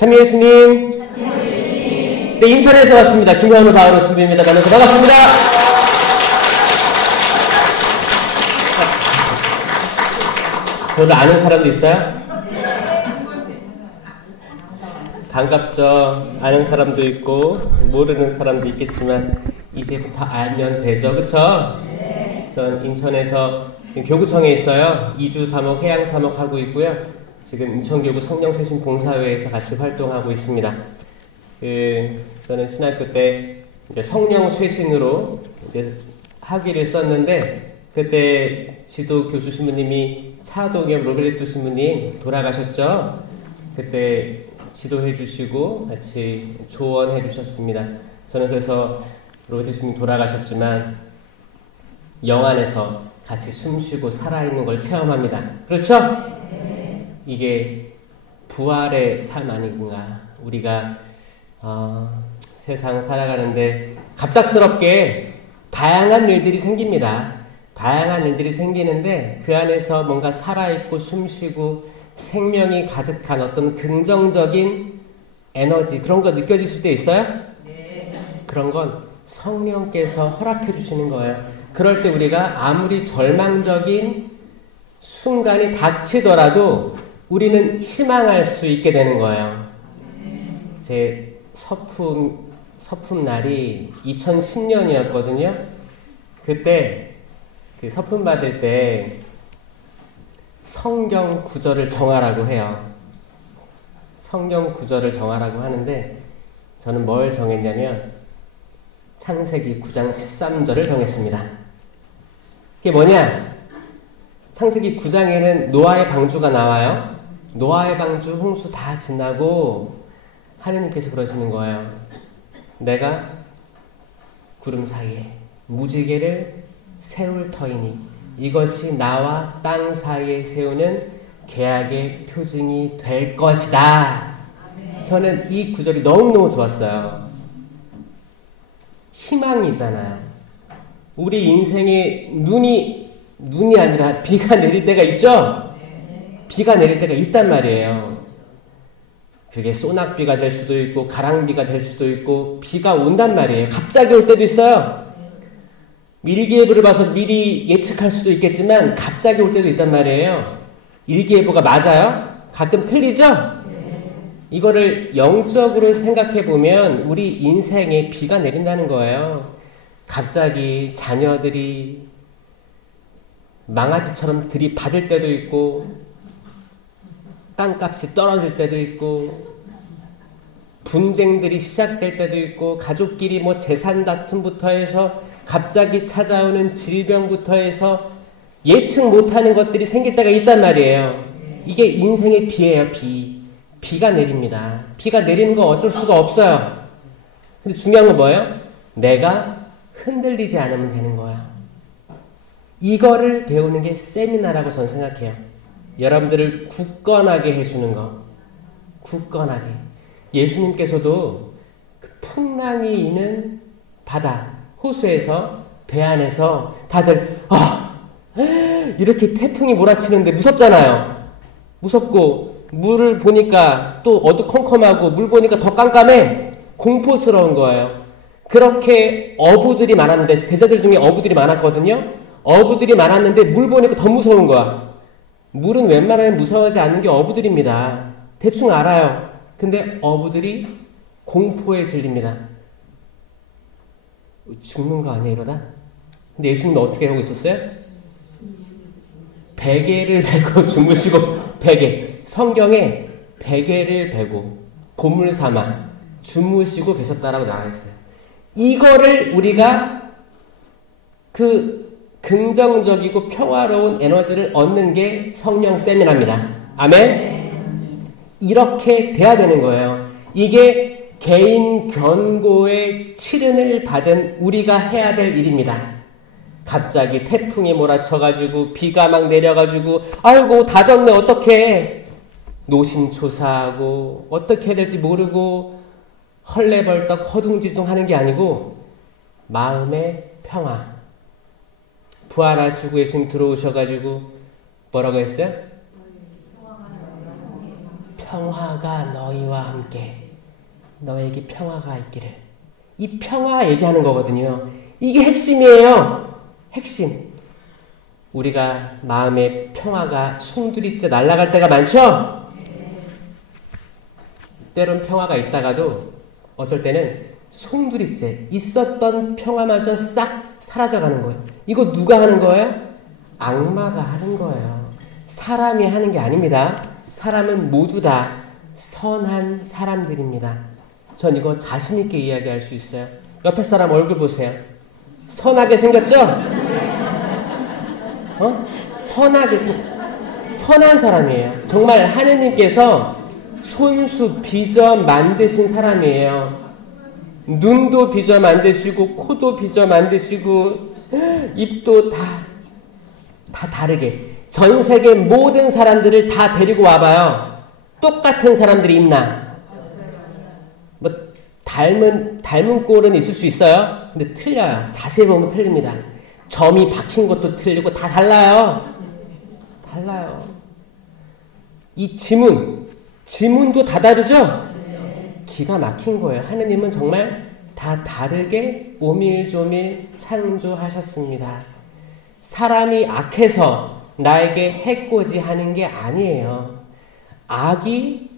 참 예수님. 네, 인천에서 왔습니다. 김현우 바오로 신부입니다. 만나서 반갑습니다. 저를 아는 사람도 있어요? 반갑죠. 아는 사람도 있고 모르는 사람도 있겠지만 이제부터 알면 되죠. 그쵸? 전 인천에서 지금 교구청에 있어요. 이주 사목, 해양 사목 하고 있고요. 지금 인천교구 성령쇄신 봉사회에서 같이 활동하고 있습니다. 저는 신학교 때 이제 성령쇄신으로 이제 학위를 썼는데 그때 지도 교수 신부님이 차동엽 로베르토 신부님 돌아가셨죠. 그때 지도해 주시고 같이 조언해 주셨습니다. 저는 그래서 로베르토 신부님 돌아가셨지만 영안에서 같이 숨쉬고 살아있는 걸 체험합니다. 그렇죠? 이게 부활의 삶 아니구나. 우리가 세상 살아가는데 갑작스럽게 다양한 일들이 생깁니다. 다양한 일들이 생기는데 그 안에서 뭔가 살아있고 숨쉬고 생명이 가득한 어떤 긍정적인 에너지 그런 거 느껴지실 때 있어요? 네. 그런 건 성령께서 허락해 주시는 거예요. 그럴 때 우리가 아무리 절망적인 순간이 닥치더라도 우리는 희망할 수 있게 되는 거예요. 제 서품 날이 2010년이었거든요. 그때 그 서품 받을 때 성경 구절을 정하라고 해요. 성경 구절을 정하라고 하는데 저는 뭘 정했냐면 창세기 9장 13절을 정했습니다. 그게 뭐냐? 창세기 9장에는 노아의 방주가 나와요. 노아의 방주 홍수 다 지나고 하느님께서 그러시는 거예요. 내가 구름 사이에 무지개를 세울 터이니 이것이 나와 땅 사이에 세우는 계약의 표징이 될 것이다. 저는 이 구절이 너무너무 좋았어요. 희망이잖아요. 우리 인생에 눈이 아니라 비가 내릴 때가 있죠? 비가 내릴 때가 있단 말이에요. 그게 소낙비가 될 수도 있고 가랑비가 될 수도 있고 비가 온단 말이에요. 갑자기 올 때도 있어요. 일기예보를 봐서 미리 예측할 수도 있겠지만 갑자기 올 때도 있단 말이에요. 일기예보가 맞아요? 가끔 틀리죠? 이거를 영적으로 생각해 보면 우리 인생에 비가 내린다는 거예요. 갑자기 자녀들이 망아지처럼 들이받을 때도 있고 땅값이 떨어질 때도 있고 분쟁들이 시작될 때도 있고 가족끼리 뭐 재산 다툼부터 해서 갑자기 찾아오는 질병부터 해서 예측 못하는 것들이 생길 때가 있단 말이에요. 이게 인생의 비예요. 비가 내립니다. 비가 내리는 거 어쩔 수가 없어요. 근데 중요한 건 뭐예요? 내가 흔들리지 않으면 되는 거야. 이거를 배우는 게 세미나라고 저는 생각해요. 여러분들을 굳건하게 해주는 거. 굳건하게. 예수님께서도 그 풍랑이 있는 바다, 호수에서, 배 안에서 다들 이렇게 태풍이 몰아치는데 무섭잖아요. 무섭고 물을 보니까 또 어두컴컴하고 물 보니까 더 깜깜해. 공포스러운 거예요. 그렇게 어부들이 많았는데 제자들 중에 어부들이 많았거든요. 어부들이 많았는데 물 보니까 더 무서운 거야. 물은 웬만하면 무서워하지 않는 게 어부들입니다. 대충 알아요. 근데 어부들이 공포에 질립니다. 죽는 거 아니야 이러다? 근데 예수님은 어떻게 하고 있었어요? 베개를 베고 주무시고 베개. 성경에 베개를 베고 고물 삼아 주무시고 계셨다라고 나와 있어요. 이거를 우리가 그 긍정적이고 평화로운 에너지를 얻는 게 성령 세미나입니다. 아멘? 이렇게 돼야 되는 거예요. 이게 개인 견고의 치른을 받은 우리가 해야 될 일입니다. 갑자기 태풍이 몰아쳐가지고 비가 막 내려가지고 아이고 다 졌네 어떡해. 노심초사하고 어떻게 해야 될지 모르고 헐레벌떡 허둥지둥 하는 게 아니고 마음의 평화. 부활하시고 예수님 들어오셔가지고 뭐라고 했어요? 평화가 너희와 함께 함께 너에게 평화가 있기를. 이 평화 얘기하는 거거든요. 이게 핵심이에요. 핵심. 우리가 마음의 평화가 송두리째 날아갈 때가 많죠? 때론 평화가 있다가도 어쩔 때는 송두리째 있었던 평화마저 싹 사라져가는 거예요. 이거 누가 하는 거예요? 악마가 하는 거예요. 사람이 하는 게 아닙니다. 사람은 모두 다 선한 사람들입니다. 전 이거 자신 있게 이야기할 수 있어요. 옆에 사람 얼굴 보세요. 선하게 생겼죠? 선하게 선한 사람이에요. 정말 하느님께서 손수 빚어 만드신 사람이에요. 눈도 빚어 만드시고 코도 빚어 만드시고 입도 다 다르게 전 세계 모든 사람들을 다 데리고 와봐요. 똑같은 사람들이 있나? 뭐 닮은 꼴은 있을 수 있어요. 근데 틀려요. 자세히 보면 틀립니다. 점이 박힌 것도 틀리고 다 달라요. 달라요. 이 지문도 다 다르죠? 기가 막힌 거예요. 하느님은 정말 다 다르게 오밀조밀 창조하셨습니다. 사람이 악해서 나에게 해코지 하는 게 아니에요. 악이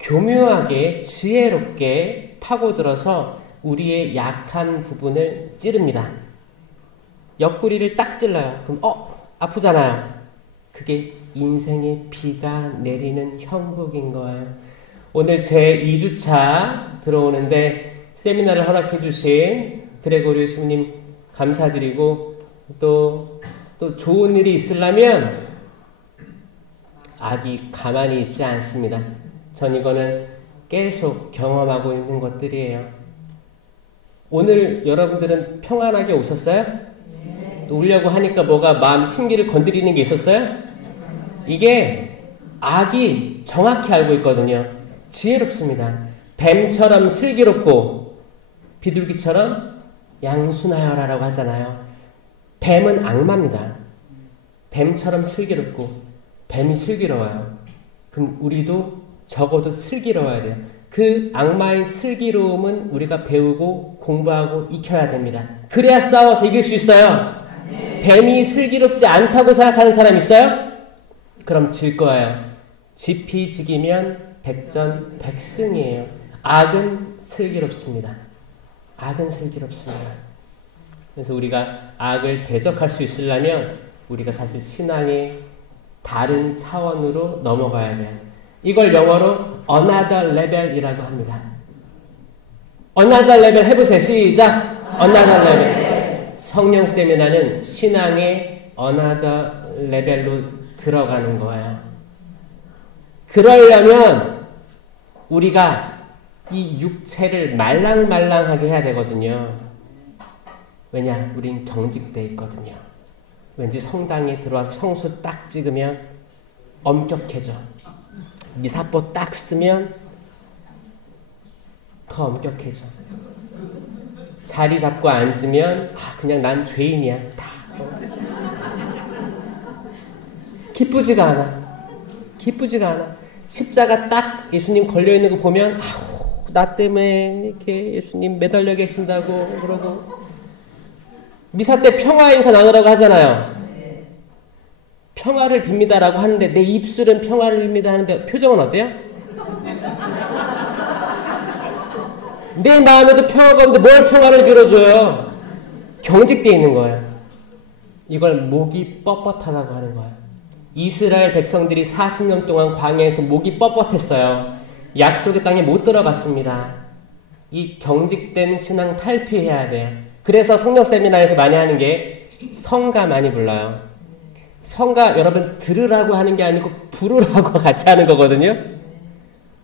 교묘하게 지혜롭게 파고들어서 우리의 약한 부분을 찌릅니다. 옆구리를 딱 찔러요. 그럼 아프잖아요. 그게 인생의 비가 내리는 형국인 거예요. 오늘 제 2주차 들어오는데 세미나를 허락해 주신 그레고리 주님 감사드리고 또 좋은 일이 있으려면 악이 가만히 있지 않습니다. 전 이거는 계속 경험하고 있는 것들이에요. 오늘 여러분들은 평안하게 오셨어요? 또 오려고 하니까 뭐가 마음 심기를 건드리는 게 있었어요? 이게 악이 정확히 알고 있거든요. 지혜롭습니다. 뱀처럼 슬기롭고 비둘기처럼 양순하여라라고 하잖아요. 뱀은 악마입니다. 뱀처럼 슬기롭고 뱀이 슬기로워요. 그럼 우리도 적어도 슬기로워야 돼요. 그 악마의 슬기로움은 우리가 배우고 공부하고 익혀야 됩니다. 그래야 싸워서 이길 수 있어요. 뱀이 슬기롭지 않다고 생각하는 사람 있어요? 그럼 질 거예요. 지피지기면 백전백승이에요. 악은 슬기롭습니다. 악은 슬기롭습니다. 그래서 우리가 악을 대적할 수 있으려면 우리가 사실 신앙의 다른 차원으로 넘어가야 돼요. 이걸 영어로 another level이라고 합니다. another level 해보세요. 시작! another level. 성령 세미나는 신앙의 another level로 들어가는 거예요. 그러려면 우리가 이 육체를 말랑말랑하게 해야 되거든요. 왜냐? 우린 경직돼 있거든요. 왠지 성당에 들어와서 성수 딱 찍으면 엄격해져. 미사포 딱 쓰면 더 엄격해져. 자리 잡고 앉으면 그냥 난 죄인이야. 다 기쁘지가 않아. 기쁘지가 않아. 십자가 딱 예수님 걸려있는 거 보면 나 때문에 이렇게 예수님 매달려 계신다고 그러고 미사 때 평화 인사 나누라고 하잖아요. 평화를 빕니다라고 하는데 내 입술은 평화를 빕니다 하는데 표정은 어때요? 내 마음에도 평화가 없는데 뭘 평화를 빌어줘요? 경직되어 있는 거예요. 이걸 목이 뻣뻣하다고 하는 거예요. 이스라엘 백성들이 40년 동안 광야에서 목이 뻣뻣했어요. 약속의 땅에 못 들어갔습니다. 이 경직된 신앙 탈피해야 돼요. 그래서 성령 세미나에서 많이 하는 게 성가 많이 불러요. 성가 여러분 들으라고 하는 게 아니고 부르라고 같이 하는 거거든요.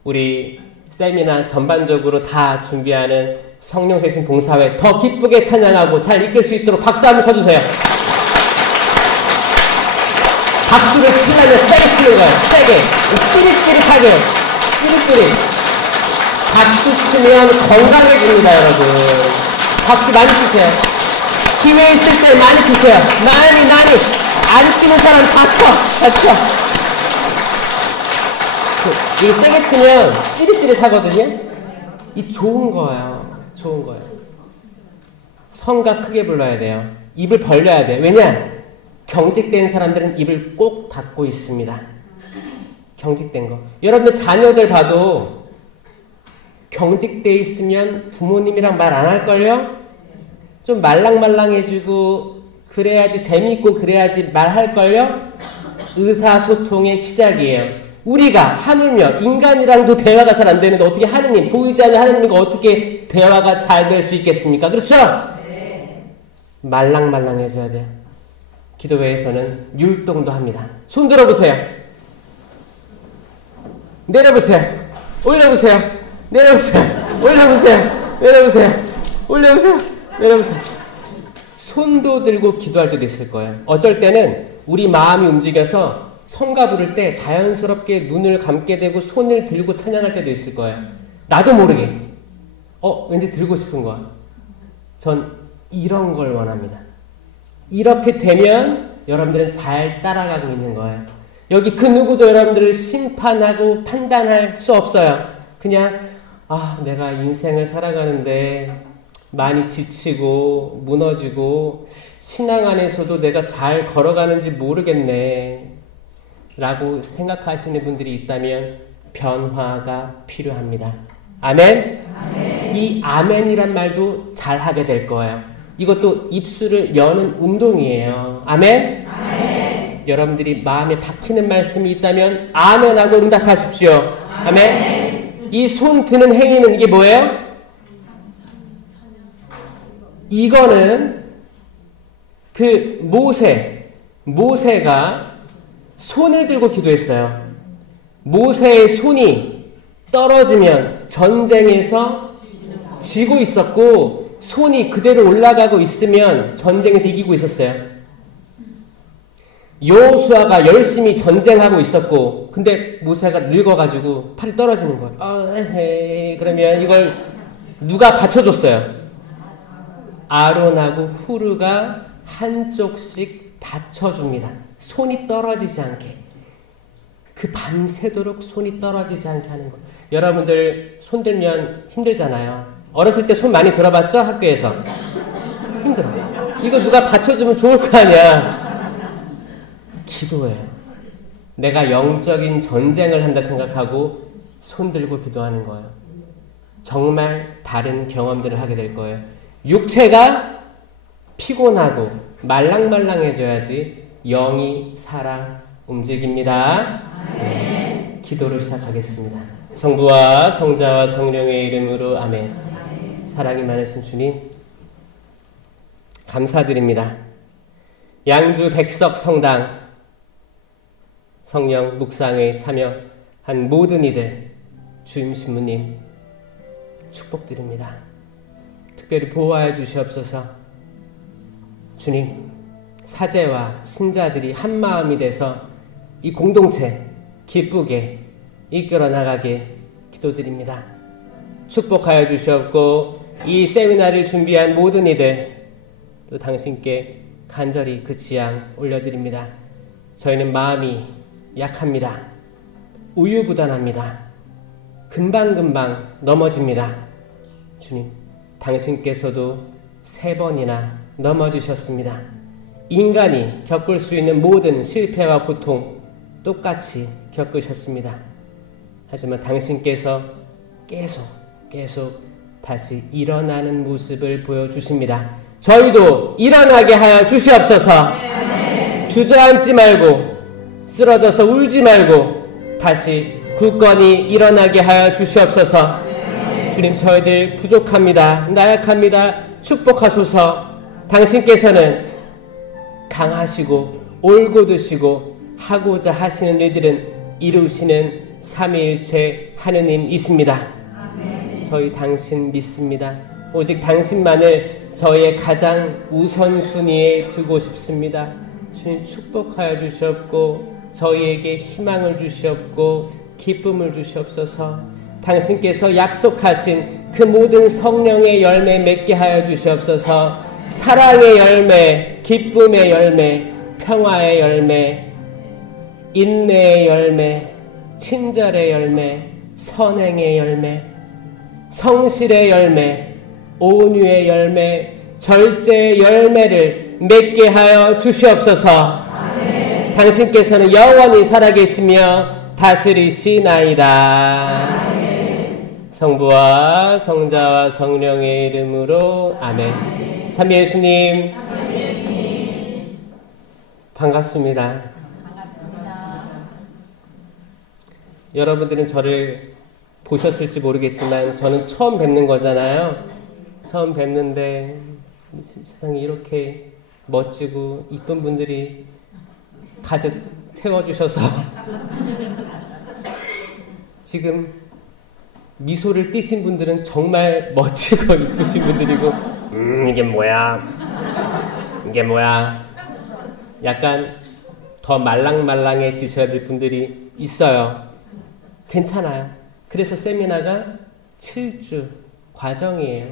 우리 세미나 전반적으로 다 준비하는 성령 세신 봉사회 더 기쁘게 찬양하고 잘 이끌 수 있도록 박수 한번 쳐주세요. 박수를 치려면 세게 치는 거예요. 세게. 찌릿찌릿하게. 찌릿찌릿. 박수 치면 건강해집니다, 여러분. 박수 많이 치세요. 기회 있을 때 많이 치세요. 많이. 안 치는 사람 다 쳐. 이거 세게 치면 찌릿찌릿하거든요. 이 좋은 거예요. 좋은 거예요. 성가 크게 불러야 돼요. 입을 벌려야 돼요. 왜냐? 경직된 사람들은 입을 꼭 닫고 있습니다. 경직된 거. 여러분들 자녀들 봐도 경직돼 있으면 부모님이랑 말 안 할걸요? 좀 말랑말랑해지고 그래야지 재미있고 그래야지 말할걸요? 의사소통의 시작이에요. 우리가 하물며 인간이랑도 대화가 잘 안 되는데 어떻게 하느님, 보이지 않는 하느님과 어떻게 대화가 잘 될 수 있겠습니까? 그렇죠? 네. 말랑말랑해져야 돼요. 기도회에서는 율동도 합니다. 손 들어보세요. 내려보세요. 올려보세요. 내려보세요. 올려보세요. 내려보세요. 올려보세요. 내려보세요. 손도 들고 기도할 때도 있을 거예요. 어쩔 때는 우리 마음이 움직여서 성가 부를 때 자연스럽게 눈을 감게 되고 손을 들고 찬양할 때도 있을 거예요. 나도 모르게. 왠지 들고 싶은 거야. 전 이런 걸 원합니다. 이렇게 되면 여러분들은 잘 따라가고 있는 거예요. 여기 그 누구도 여러분들을 심판하고 판단할 수 없어요. 그냥 내가 인생을 살아가는데 많이 지치고 무너지고 신앙 안에서도 내가 잘 걸어가는지 모르겠네 라고 생각하시는 분들이 있다면 변화가 필요합니다. 아멘? 아멘. 이 아멘이란 말도 잘하게 될 거예요. 이것도 입술을 여는 운동이에요. 아멘? 아멘. 여러분들이 마음에 박히는 말씀이 있다면 아멘하고 응답하십시오. 아멘. 이 손 드는 행위는 이게 뭐예요? 이거는 그 모세가 손을 들고 기도했어요. 모세의 손이 떨어지면 전쟁에서 지고 있었고 손이 그대로 올라가고 있으면 전쟁에서 이기고 있었어요. 여호수아가 열심히 전쟁하고 있었고 근데 모세가 늙어가지고 팔이 떨어지는 거예요. 그러면 이걸 누가 받쳐줬어요? 아론하고 후르가 한쪽씩 받쳐줍니다. 손이 떨어지지 않게. 그 밤새도록 손이 떨어지지 않게 하는 거. 여러분들 손 들면 힘들잖아요. 어렸을 때 손 많이 들어봤죠? 학교에서. 힘들어. 이거 누가 받쳐주면 좋을 거 아니야. 기도해요. 내가 영적인 전쟁을 한다 생각하고 손 들고 기도하는 거예요. 정말 다른 경험들을 하게 될 거예요. 육체가 피곤하고 말랑말랑해져야지 영이 살아 움직입니다. 네. 기도를 시작하겠습니다. 성부와 성자와 성령의 이름으로 아멘. 사랑이 많으신 주님 감사드립니다. 양주 백석 성당 성령 묵상에 참여한 모든 이들 주임 신부님 축복드립니다. 특별히 보호하여 주시옵소서. 주님, 사제와 신자들이 한마음이 돼서 이 공동체 기쁘게 이끌어 나가게 기도드립니다. 축복하여 주시옵고 이 세미나를 준비한 모든 이들 또 당신께 간절히 그 지향 올려드립니다. 저희는 마음이 약합니다. 우유부단합니다. 금방금방 넘어집니다. 주님, 당신께서도 3번이나 넘어지셨습니다. 인간이 겪을 수 있는 모든 실패와 고통 똑같이 겪으셨습니다. 하지만 당신께서 계속 다시 일어나는 모습을 보여주십니다. 저희도 일어나게 하여 주시옵소서. 주저앉지 말고 쓰러져서 울지 말고 다시 굳건히 일어나게 하여 주시옵소서. 주님, 저희들 부족합니다. 나약합니다. 축복하소서. 당신께서는 강하시고 올곧으시고 하고자 하시는 일들은 이루시는 삼위일체 하느님이십니다. 저희 당신 믿습니다. 오직 당신만을 저희의 가장 우선순위에 두고 싶습니다. 주님 축복하여 주시옵고 저희에게 희망을 주시옵고 기쁨을 주시옵소서. 당신께서 약속하신 그 모든 성령의 열매 맺게 하여 주시옵소서. 사랑의 열매, 기쁨의 열매, 평화의 열매, 인내의 열매, 친절의 열매, 선행의 열매, 성실의 열매, 온유의 열매, 절제의 열매를 맺게 하여 주시옵소서. 아멘. 당신께서는 영원히 살아계시며 다스리시나이다. 아멘. 성부와 성자와 성령의 이름으로 아멘. 아멘. 참 예수님, 반갑습니다. 여러분들은 저를 보셨을지 모르겠지만 저는 처음 뵙는 거잖아요. 처음 뵙는데 세상에 이렇게 멋지고 이쁜 분들이 가득 채워주셔서 지금 미소를 띠신 분들은 정말 멋지고 이쁘신 분들이고 이게 뭐야? 이게 뭐야? 약간 더 말랑말랑해지셔야 될 분들이 있어요. 괜찮아요. 그래서 세미나가 7주 과정이에요.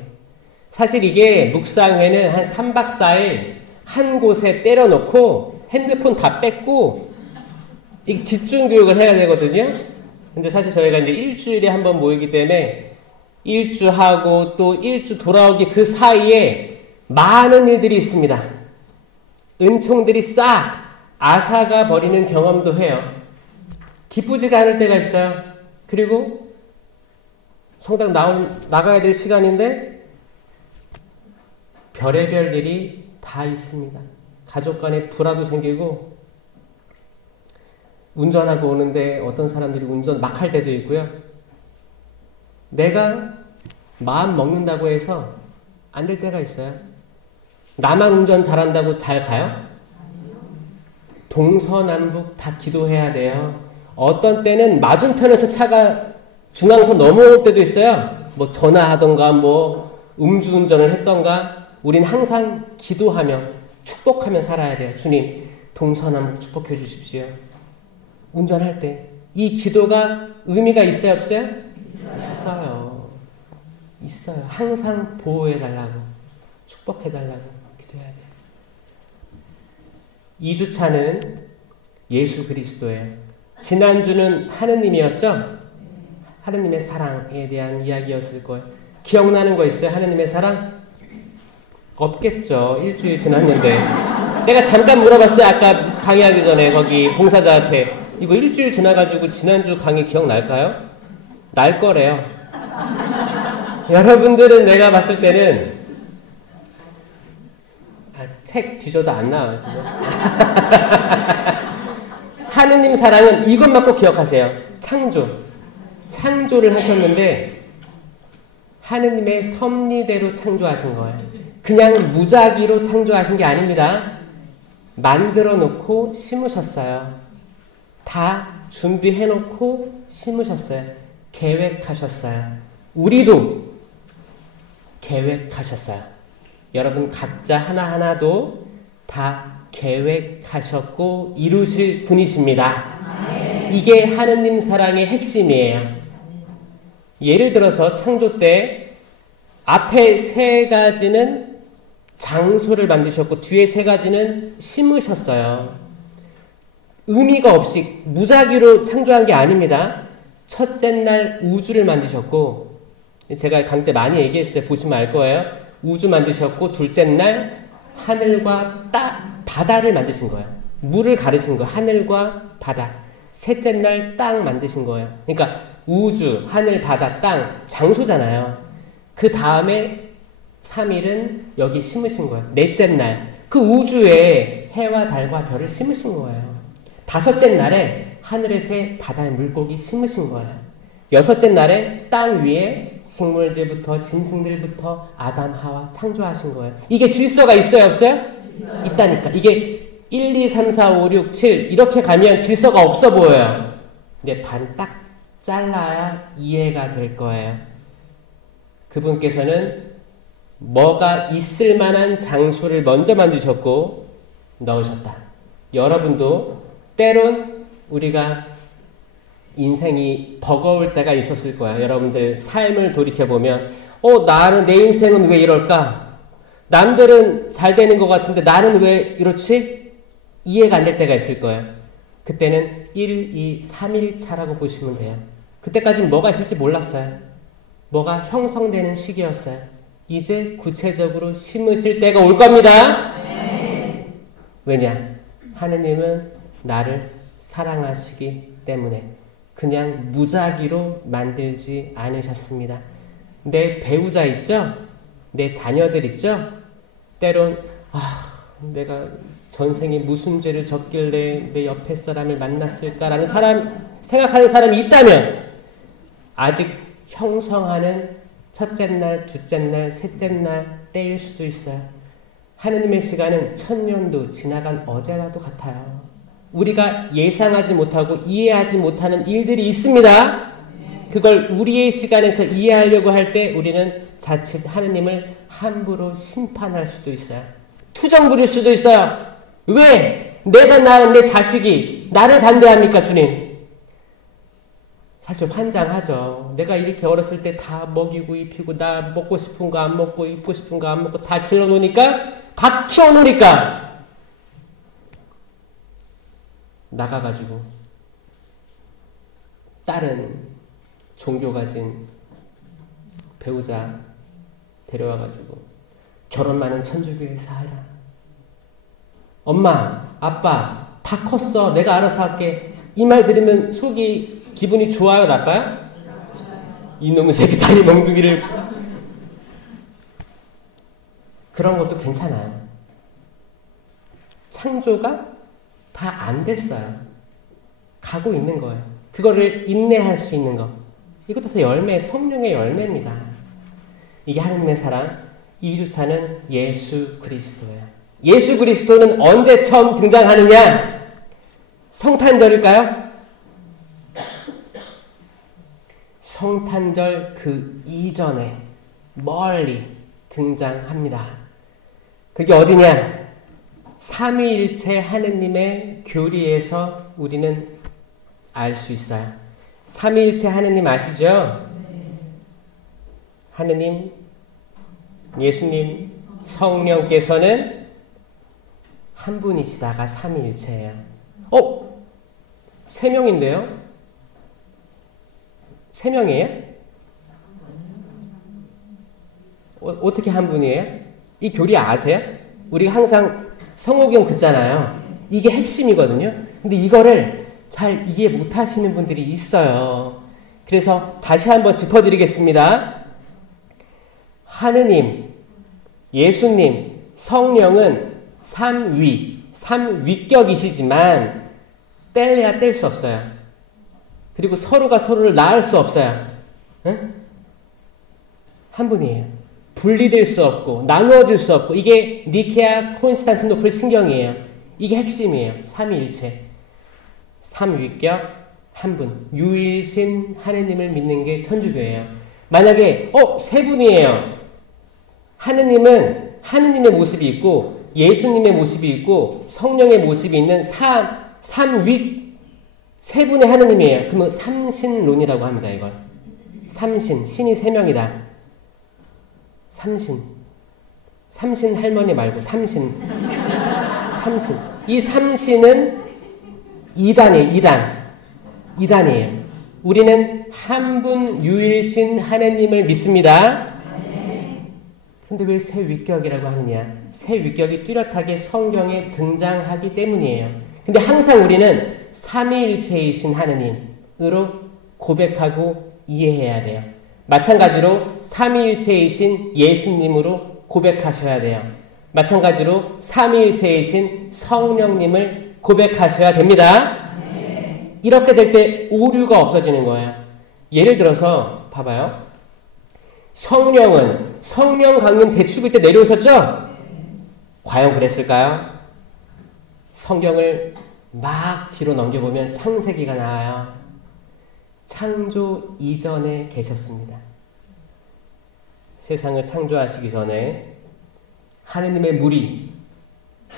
사실 이게 묵상회는 한 3박 4일 한 곳에 때려놓고 핸드폰 다 뺐고 이게 집중교육을 해야 되거든요. 근데 사실 저희가 이제 일주일에 한 번 모이기 때문에 일주 하고 또 일주 돌아오기 그 사이에 많은 일들이 있습니다. 은총들이 싹 앗아가 버리는 경험도 해요. 기쁘지가 않을 때가 있어요. 그리고 성당 나가야 될 시간인데 별의별 일이 다 있습니다. 가족 간에 불화도 생기고 운전하고 오는데 어떤 사람들이 운전 막 할 때도 있고요. 내가 마음 먹는다고 해서 안 될 때가 있어요. 나만 운전 잘한다고 잘 가요? 동서남북 다 기도해야 돼요. 어떤 때는 맞은편에서 차가 중앙선 넘어올 때도 있어요. 뭐 전화하던가 뭐 음주운전을 했던가 우린 항상 기도하며 축복하며 살아야 돼요. 주님 동서남북 축복해 주십시오. 운전할 때 이 기도가 의미가 있어요 없어요? 있어요. 있어요. 항상 보호해 달라고 축복해 달라고 기도해야 돼요. 2주차는 예수 그리스도예요. 지난주는 하느님이었죠? 하느님의 사랑에 대한 이야기였을 거예요. 기억나는 거 있어요? 하느님의 사랑? 없겠죠. 일주일 지났는데. 내가 잠깐 물어봤어요. 아까 강의하기 전에 거기 봉사자한테. 이거 일주일 지나가지고 지난주 강의 기억날까요? 날 거래요. 여러분들은 내가 봤을 때는 책 뒤져도 안 나와요. 하느님 사랑은 이것만 꼭 기억하세요. 창조를 하셨는데 하느님의 섭리대로 창조하신 거예요. 그냥 무작위로 창조하신 게 아닙니다. 만들어 놓고 심으셨어요. 다 준비해 놓고 심으셨어요. 계획하셨어요. 우리도 계획하셨어요. 여러분 각자 하나하나도 다 계획하셨고 이루실 분이십니다. 이게 하느님 사랑의 핵심이에요. 예를 들어서 창조 때 앞에 3가지는 장소를 만드셨고 뒤에 3가지는 심으셨어요. 의미가 없이 무작위로 창조한 게 아닙니다. 첫째 날 우주를 만드셨고 제가 강의 때 많이 얘기했어요. 보시면 알 거예요. 우주 만드셨고 둘째 날 하늘과 바다를 만드신 거예요. 물을 가르신 거예요. 하늘과 바다. 셋째 날 땅 만드신 거예요. 그러니까 우주, 하늘, 바다, 땅 장소잖아요. 그 다음에 3일은 여기 심으신 거예요. 넷째 날 그 우주에 해와 달과 별을 심으신 거예요. 5째 날에 하늘의 새, 바다의 물고기 심으신 거예요. 6째 날에 땅 위에 식물들부터 짐승들부터 아담, 하와 창조하신 거예요. 이게 질서가 있어요 없어요? 있다니까. 이게 1, 2, 3, 4, 5, 6, 7 이렇게 가면 질서가 없어 보여요. 근데 반 딱 잘라야 이해가 될 거예요. 그분께서는 뭐가 있을 만한 장소를 먼저 만드셨고 넣으셨다. 여러분도 때론 우리가 인생이 버거울 때가 있었을 거야. 여러분들 삶을 돌이켜보면 나는 내 인생은 왜 이럴까? 남들은 잘 되는 것 같은데 나는 왜 이렇지? 이해가 안 될 때가 있을 거예요. 그때는 1, 2, 3일 차라고 보시면 돼요. 그때까지는 뭐가 있을지 몰랐어요. 뭐가 형성되는 시기였어요. 이제 구체적으로 심으실 때가 올 겁니다. 왜냐? 하느님은 나를 사랑하시기 때문에 그냥 무작위로 만들지 않으셨습니다. 내 배우자 있죠? 내 자녀들 있죠? 때론 내가 전생에 무슨 죄를 졌길래 내 옆에 사람을 만났을까라는 생각하는 사람이 있다면 아직 형성하는 첫째 날, 둘째 날, 셋째 날 때일 수도 있어요. 하느님의 시간은 천년도 지나간 어제와도 같아요. 우리가 예상하지 못하고 이해하지 못하는 일들이 있습니다. 그걸 우리의 시간에서 이해하려고 할 때 우리는 자칫 하느님을 함부로 심판할 수도 있어요. 투정 부릴 수도 있어요. 왜 내가 낳은 내 자식이 나를 반대합니까, 주님? 사실 환장하죠. 내가 이렇게 어렸을 때 다 먹이고 입히고 나 먹고 싶은 거 안 먹고 입고 싶은 거 안 먹고 다 다 키워놓으니까 나가가지고 다른 종교 가진 배우자 데려와가지고 결혼만은 천주교에서 하라. 엄마, 아빠 다 컸어. 내가 알아서 할게. 이 말 들으면 속이 기분이 좋아요, 나빠요? 이놈의 새끼 다리 멍둥이를. 그런 것도 괜찮아요. 창조가 다 안 됐어요. 가고 있는 거예요. 그거를 인내할 수 있는 거. 이것도 다 열매, 성령의 열매입니다. 이게 하느님의 사랑. 2주차는 예수 그리스도예요. 예수 그리스도는 언제 처음 등장하느냐? 성탄절일까요? 성탄절 그 이전에 멀리 등장합니다. 그게 어디냐? 삼위일체 하느님의 교리에서 우리는 알 수 있어요. 삼위일체 하느님 아시죠? 하느님, 예수님, 성령께서는 한 분이시다가 삼위일체예요. 세 명인데요? 세 명이에요? 어떻게 한 분이에요? 이 교리 아세요? 우리가 항상 성호경 듣잖아요. 이게 핵심이거든요. 근데 이거를 잘 이해 못하시는 분들이 있어요. 그래서 다시 한번 짚어드리겠습니다. 하느님, 예수님, 성령은 삼위격이시지만 뗄래야 뗄 수 없어요. 그리고 서로가 서로를 낳을 수 없어요. 응? 한 분이에요. 분리될 수 없고 나누어질 수 없고 이게 니케아 콘스탄티노플 신경이에요. 이게 핵심이에요. 삼위일체. 삼위격 한 분. 유일신 하느님을 믿는 게 천주교예요. 만약에 세 분이에요. 하느님은 하느님의 모습이 있고 예수님의 모습이 있고 성령의 모습이 있는 삼위 세 분의 하느님이에요. 그러면 삼신론이라고 합니다. 이걸. 삼신. 신이 세 명이다. 삼신 할머니 말고 삼신. 이 삼신은 이단이에요. 우리는 한 분 유일신 하느님을 믿습니다. 근데 왜 새 위격이라고 하느냐? 새 위격이 뚜렷하게 성경에 등장하기 때문이에요. 근데 항상 우리는 삼위일체이신 하느님으로 고백하고 이해해야 돼요. 마찬가지로 삼위일체이신 예수님으로 고백하셔야 돼요. 마찬가지로 삼위일체이신 성령님을 고백하셔야 됩니다. 이렇게 될 때 오류가 없어지는 거예요. 예를 들어서 봐봐요. 성령은 성령 강림 대축일 때 내려오셨죠? 과연 그랬을까요? 성경을 막 뒤로 넘겨보면 창세기가 나와요. 창조 이전에 계셨습니다. 세상을 창조하시기 전에 하느님의 물이,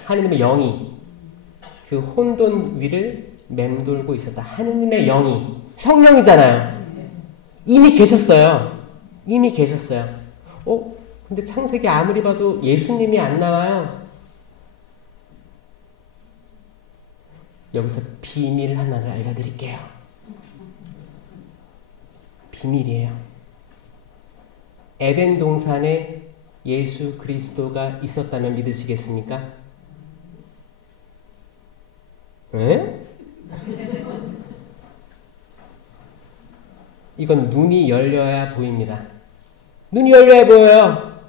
하느님의 영이 그 혼돈 위를 맴돌고 있었다. 하느님의 영이 성령이잖아요. 이미 계셨어요. 근데 창세기 아무리 봐도 예수님이 안 나와요. 여기서 비밀 하나를 알려드릴게요. 비밀이에요. 에덴 동산에 예수 그리스도가 있었다면 믿으시겠습니까? 에? 이건 눈이 열려야 보입니다. 눈이 열려야 보여요.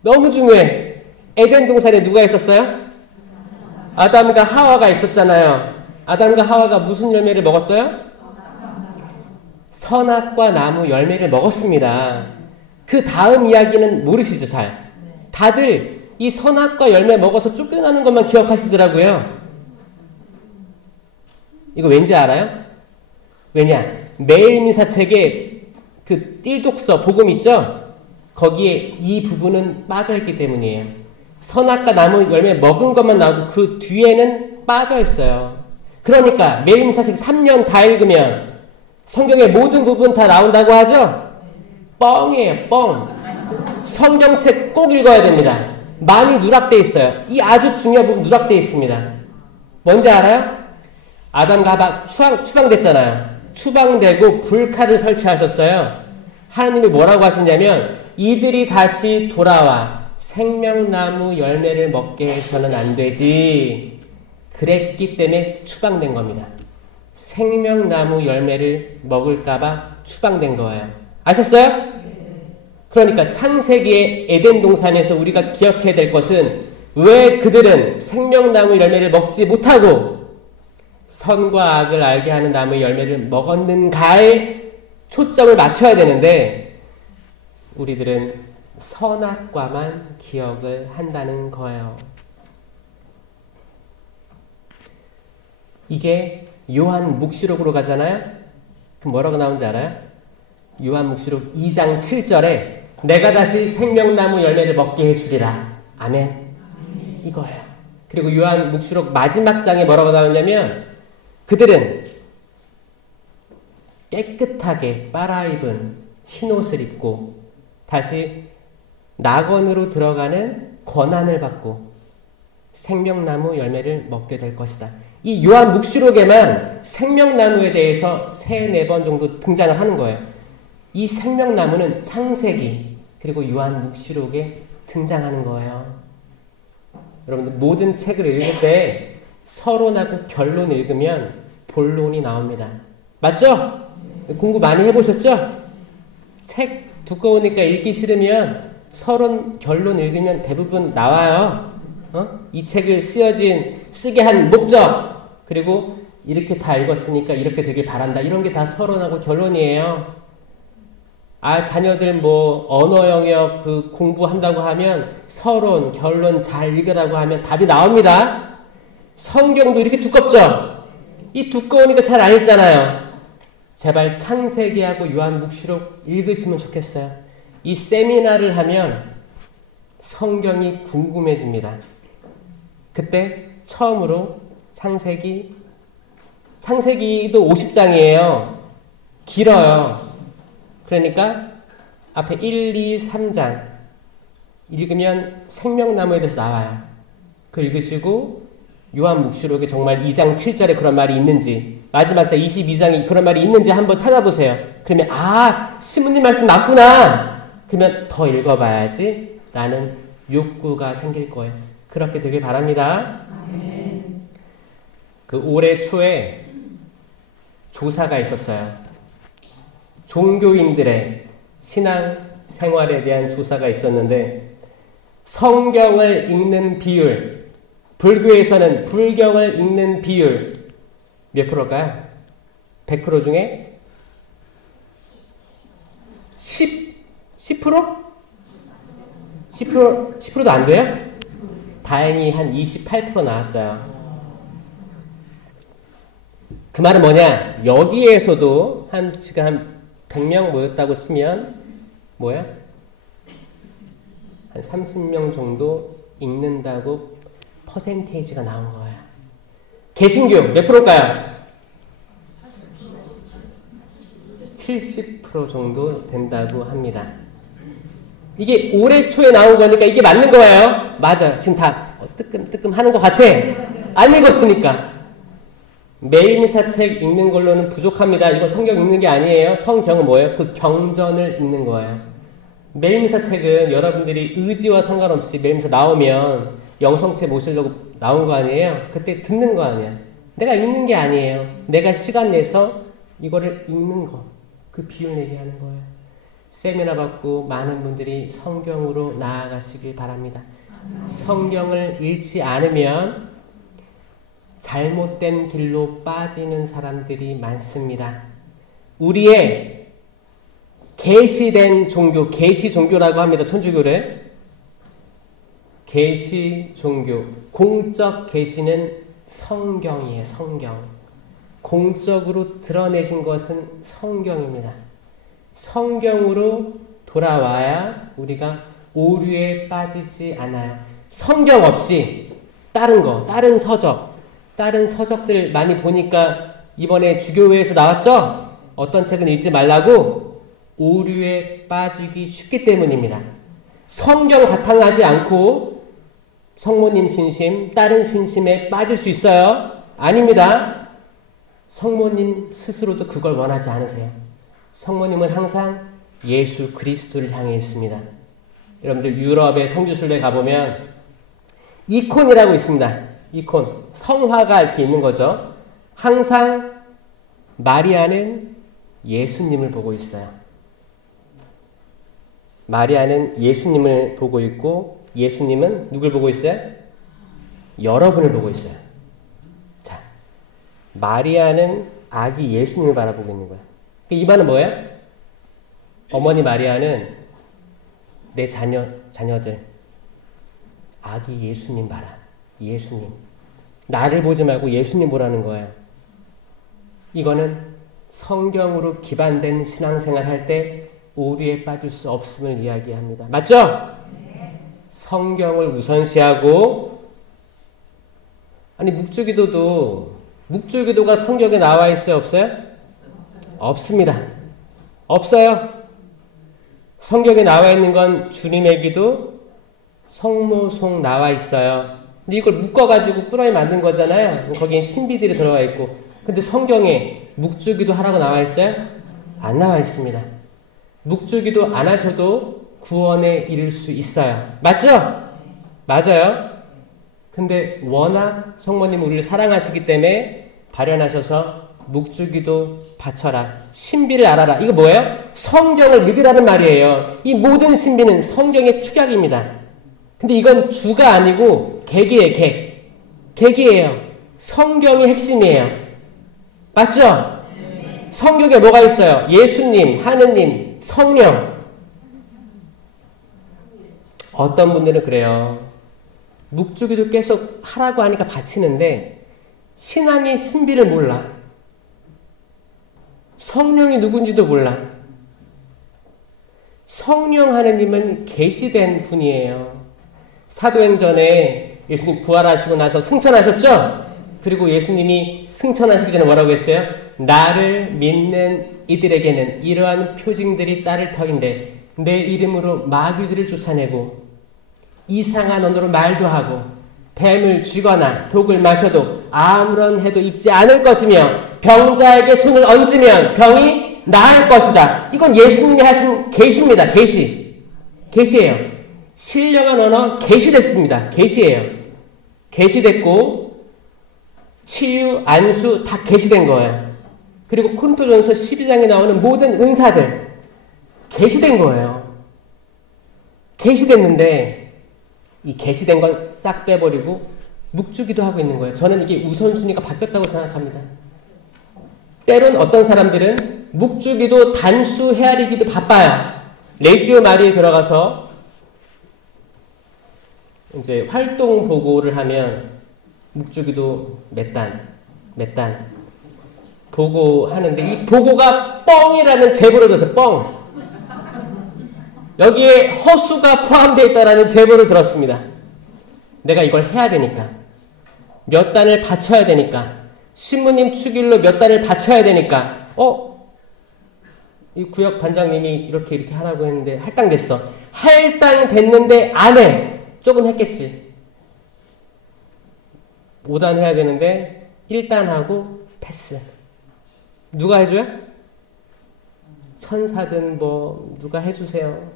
너무 중요해. 에덴 동산에 누가 있었어요? 아담과 하와가 있었잖아요. 아담과 하와가 무슨 열매를 먹었어요? 선악과 나무 열매를 먹었습니다. 그 다음 이야기는 모르시죠, 잘? 다들 이 선악과 열매 먹어서 쫓겨나는 것만 기억하시더라고요. 이거 왠지 알아요? 왜냐? 매일민사책에 그 1독서 복음 있죠? 거기에 이 부분은 빠져있기 때문이에요. 선악과 나무 열매 먹은 것만 나오고 그 뒤에는 빠져있어요. 그러니까 매일민사책 3년 다 읽으면 성경의 모든 부분 다 나온다고 하죠? 뻥이에요, 뻥. 성경책 꼭 읽어야 됩니다. 많이 누락되어 있어요. 이 아주 중요한 부분 누락되어 있습니다. 뭔지 알아요? 아담과 하와 추방됐잖아요. 추방되고 불칼을 설치하셨어요. 하나님이 뭐라고 하시냐면 이들이 다시 돌아와 생명나무 열매를 먹게 해서는 안 되지. 그랬기 때문에 추방된 겁니다. 생명나무 열매를 먹을까봐 추방된 거예요. 아셨어요? 그러니까 창세기의 에덴 동산에서 우리가 기억해야 될 것은 왜 그들은 생명나무 열매를 먹지 못하고 선과 악을 알게 하는 나무의 열매를 먹었는가에 초점을 맞춰야 되는데 우리들은 선악과만 기억을 한다는 거예요. 이게 요한 묵시록으로 가잖아요. 그럼 뭐라고 나오는지 알아요? 요한 묵시록 2장 7절에 내가 다시 생명나무 열매를 먹게 해주리라. 아멘. 이거예요. 그리고 요한 묵시록 마지막 장에 뭐라고 나오냐면 그들은 깨끗하게 빨아입은 흰옷을 입고 다시 낙원으로 들어가는 권한을 받고 생명나무 열매를 먹게 될 것이다. 이 요한 묵시록에만 생명나무에 대해서 3-4번 정도 등장을 하는 거예요. 이 생명나무는 창세기 그리고 요한 묵시록에 등장하는 거예요. 여러분들 모든 책을 읽을 때 서론하고 결론 읽으면 본론이 나옵니다. 맞죠? 공부 많이 해보셨죠? 책 두꺼우니까 읽기 싫으면 서론, 결론 읽으면 대부분 나와요. 이 책을 쓰게 한 목적, 그리고 이렇게 다 읽었으니까 이렇게 되길 바란다. 이런 게 다 서론하고 결론이에요. 자녀들 언어 영역 공부한다고 하면 서론, 결론 잘 읽으라고 하면 답이 나옵니다. 성경도 이렇게 두껍죠? 이 두꺼우니까 잘 안 읽잖아요. 제발 창세기하고 요한묵시록 읽으시면 좋겠어요. 이 세미나를 하면 성경이 궁금해집니다. 그때 처음으로 창세기도 50장이에요. 길어요. 그러니까 앞에 1, 2, 3장 읽으면 생명나무에 대해서 나와요. 그거 읽으시고 요한묵시록에 정말 2장 7절에 그런 말이 있는지 마지막 장 22장에 그런 말이 있는지 한번 찾아보세요. 그러면 신부님 말씀 맞구나. 그러면 더 읽어봐야지 라는 욕구가 생길 거예요. 그렇게 되길 바랍니다. 아멘. 올해 초에 조사가 있었어요. 종교인들의 신앙 생활에 대한 조사가 있었는데 성경을 읽는 비율, 불교에서는 불경을 읽는 비율 몇 프로일까요? 100% 중에 10%? 10%도 안 돼요? 다행히 한 28% 나왔어요. 그 말은 뭐냐? 여기에서도 지금 한 100명 모였다고 쓰면 한 30명 정도 읽는다고 퍼센테이지가 나온 거예요. 개신교 몇 프로일까요? 70% 정도 된다고 합니다. 이게 올해 초에 나온 거니까 이게 맞는 거예요. 맞아요. 지금 다 뜨끔뜨끔 하는 것 같아. 안 읽었으니까. 매일 미사책 읽는 걸로는 부족합니다. 이거 성경 읽는 게 아니에요. 성경은 뭐예요? 그 경전을 읽는 거예요. 매일 미사책은 여러분들이 의지와 상관없이 매일 미사 나오면 영성책 모시려고 나온 거 아니에요? 그때 듣는 거 아니야. 내가 읽는 게 아니에요. 내가 시간 내서 이거를 읽는 거. 그 비율 내게 하는 거예요. 세미나 받고 많은 분들이 성경으로 나아가시길 바랍니다. 성경을 읽지 않으면 잘못된 길로 빠지는 사람들이 많습니다. 우리의 계시된 종교, 계시 종교라고 합니다. 천주교를. 계시 종교, 공적 계시는 성경이에요. 성경. 공적으로 드러내신 것은 성경입니다. 성경으로 돌아와야 우리가 오류에 빠지지 않아요. 성경 없이 다른 거, 다른 서적들 많이 보니까 이번에 주교회에서 나왔죠? 어떤 책은 읽지 말라고 오류에 빠지기 쉽기 때문입니다. 성경 바탕하지 않고 성모님 신심, 다른 신심에 빠질 수 있어요? 아닙니다. 성모님 스스로도 그걸 원하지 않으세요. 성모님은 항상 예수 그리스도를 향해 있습니다. 여러분들 유럽의 성지순례 가보면 이콘이라고 있습니다. 이콘. 성화가 이렇게 있는 거죠. 항상 마리아는 예수님을 보고 있어요. 마리아는 예수님을 보고 있고 예수님은 누굴 보고 있어요? 여러분을 보고 있어요. 자, 마리아는 아기 예수님을 바라보고 있는 거예요. 이 말은 뭐예요? 어머니 마리아는 내 자녀들 아기 예수님 봐라. 예수님. 나를 보지 말고 예수님 보라는 거예요. 이거는 성경으로 기반된 신앙생활 할 때 오류에 빠질 수 없음을 이야기합니다. 맞죠? 네. 성경을 우선시하고 아니 묵주기도가 성경에 나와 있어요? 없어요? 없습니다. 없어요. 성경에 나와 있는 건 주님의 기도, 성모송 나와 있어요. 근데 이걸 묶어가지고 꾸러미 만든 거잖아요. 거기엔 신비들이 들어와 있고. 근데 성경에 묵주기도 하라고 나와 있어요? 안 나와 있습니다. 묵주기도 안 하셔도 구원에 이를 수 있어요. 맞죠? 맞아요. 근데 워낙 성모님은 우리를 사랑하시기 때문에 발현하셔서 묵주기도 바쳐라. 신비를 알아라. 이거 뭐예요? 성경을 믿으라는 말이에요. 이 모든 신비는 성경의 축약입니다. 근데 이건 주가 아니고 객이에요. 객이에요. 성경이 핵심이에요. 맞죠? 네. 성경에 뭐가 있어요? 예수님, 하느님, 성령. 어떤 분들은 그래요. 묵주기도 계속 하라고 하니까 바치는데 신앙의 신비를 몰라. 성령이 누군지도 몰라. 성령 하느님은 계시된 분이에요. 사도행전에 예수님 부활하시고 나서 승천하셨죠? 그리고 예수님이 승천하시기 전에 뭐라고 했어요? 나를 믿는 이들에게는 이러한 표징들이 따를 터인데 내 이름으로 마귀들을 쫓아내고 이상한 언어로 말도 하고 뱀을 쥐거나 독을 마셔도 아무런 해도 입지 않을 것이며 병자에게 손을 얹으면 병이 나을 것이다. 이건 예수님이 하신 계시입니다. 계시예요. 신령한 언어 계시됐습니다. 계시예요. 계시됐고 치유, 안수 다 계시된 거예요. 그리고 코린토전서 12장에 나오는 모든 은사들 계시된 거예요. 계시됐는데 이 계시된 건 싹 빼버리고 묵주기도 하고 있는 거예요. 저는 이게 우선순위가 바뀌었다고 생각합니다. 때론 어떤 사람들은 묵주기도, 단수, 헤아리기도 바빠요. 레지오 마리에 들어가서 이제 활동 보고를 하면 묵주기도 몇 단 보고하는데 이 보고가 뻥이라는 제보를 들었어요. 뻥. 여기에 허수가 포함되어 있다는 제보를 들었습니다. 내가 이걸 해야 되니까. 몇 단을 바쳐야 되니까. 신부님 축일로 몇 단을 바쳐야 되니까. 이 구역 반장님이 이렇게 하라고 했는데 할당됐어. 할당됐는데 안 해. 조금 했겠지. 5단 해야 되는데 1단 하고 패스. 누가 해줘요? 천사든 뭐 누가 해주세요.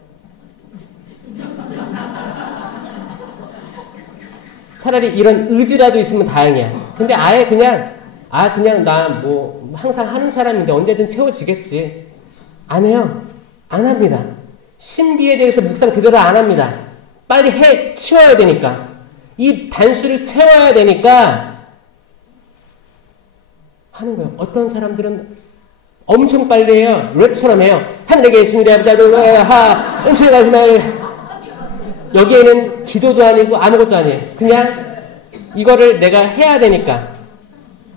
차라리 이런 의지라도 있으면 다행이야. 근데 아예 그냥 나 뭐 항상 하는 사람인데 언제든 채워지겠지. 안 해요. 안 합니다. 신비에 대해서 묵상 제대로 안 합니다. 빨리 채워야 되니까. 이 단수를 채워야 되니까 하는 거예요. 어떤 사람들은 엄청 빨리 해요. 랩처럼 해요. 하늘에 계신 우리 아버지 은총에 가시면 여기에는 기도도 아니고 아무것도 아니에요. 그냥 이거를 내가 해야 되니까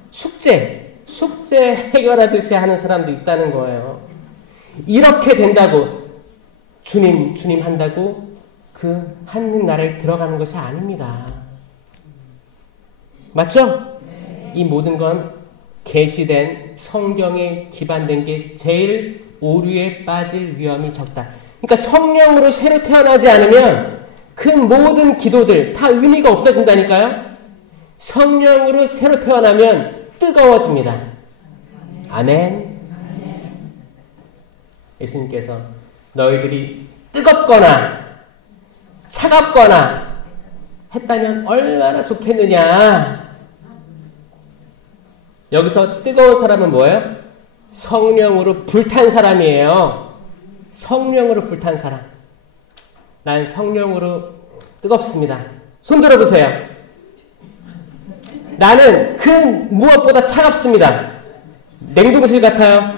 숙제 해결하듯이 하는 사람도 있다는 거예요. 이렇게 된다고 주님 한다고 그 하느님 나라에 들어가는 것이 아닙니다. 맞죠? 이 모든 건 계시된 성경에 기반된 게 제일 오류에 빠질 위험이 적다. 그러니까 성령으로 새로 태어나지 않으면 그 모든 기도들 다 의미가 없어진다니까요. 성령으로 새로 태어나면 뜨거워집니다. 아멘. 예수님께서 너희들이 뜨겁거나 차갑거나 했다면 얼마나 좋겠느냐. 여기서 뜨거운 사람은 뭐예요? 성령으로 불탄 사람이에요. 성령으로 불탄 사람. 난 성령으로 뜨겁습니다. 손 들어보세요. 나는 그 무엇보다 차갑습니다. 냉동실 같아요.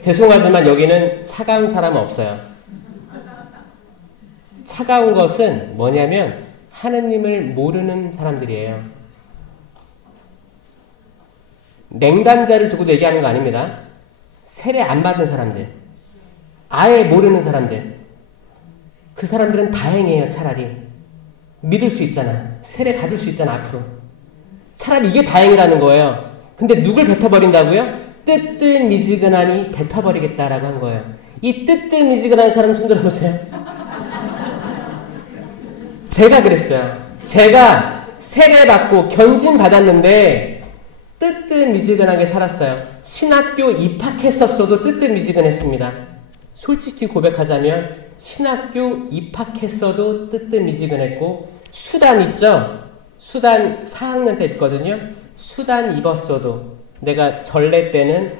죄송하지만 여기는 차가운 사람은 없어요. 차가운 것은 뭐냐면 하느님을 모르는 사람들이에요. 냉담자를 두고 얘기하는 거 아닙니다. 세례 안 받은 사람들, 아예 모르는 사람들, 그 사람들은 다행이에요. 차라리 믿을 수 있잖아. 세례 받을 수 있잖아. 앞으로 차라리 이게 다행이라는 거예요. 근데 누굴 뱉어버린다고요? 뜨뜻미지근하니 뱉어버리겠다라고 한 거예요. 이 뜨뜻미지근한 사람 손 들어보세요. 제가 그랬어요. 제가 세례 받고 견진 받았는데 뜨뜻미지근하게 살았어요. 신학교 입학했었어도 뜨뜻미지근했습니다. 솔직히 고백하자면 신학교 입학했어도 뜨뜻미지근했고, 수단 있죠? 수단 4학년 때 입거든요. 수단 입었어도 내가 전례 때는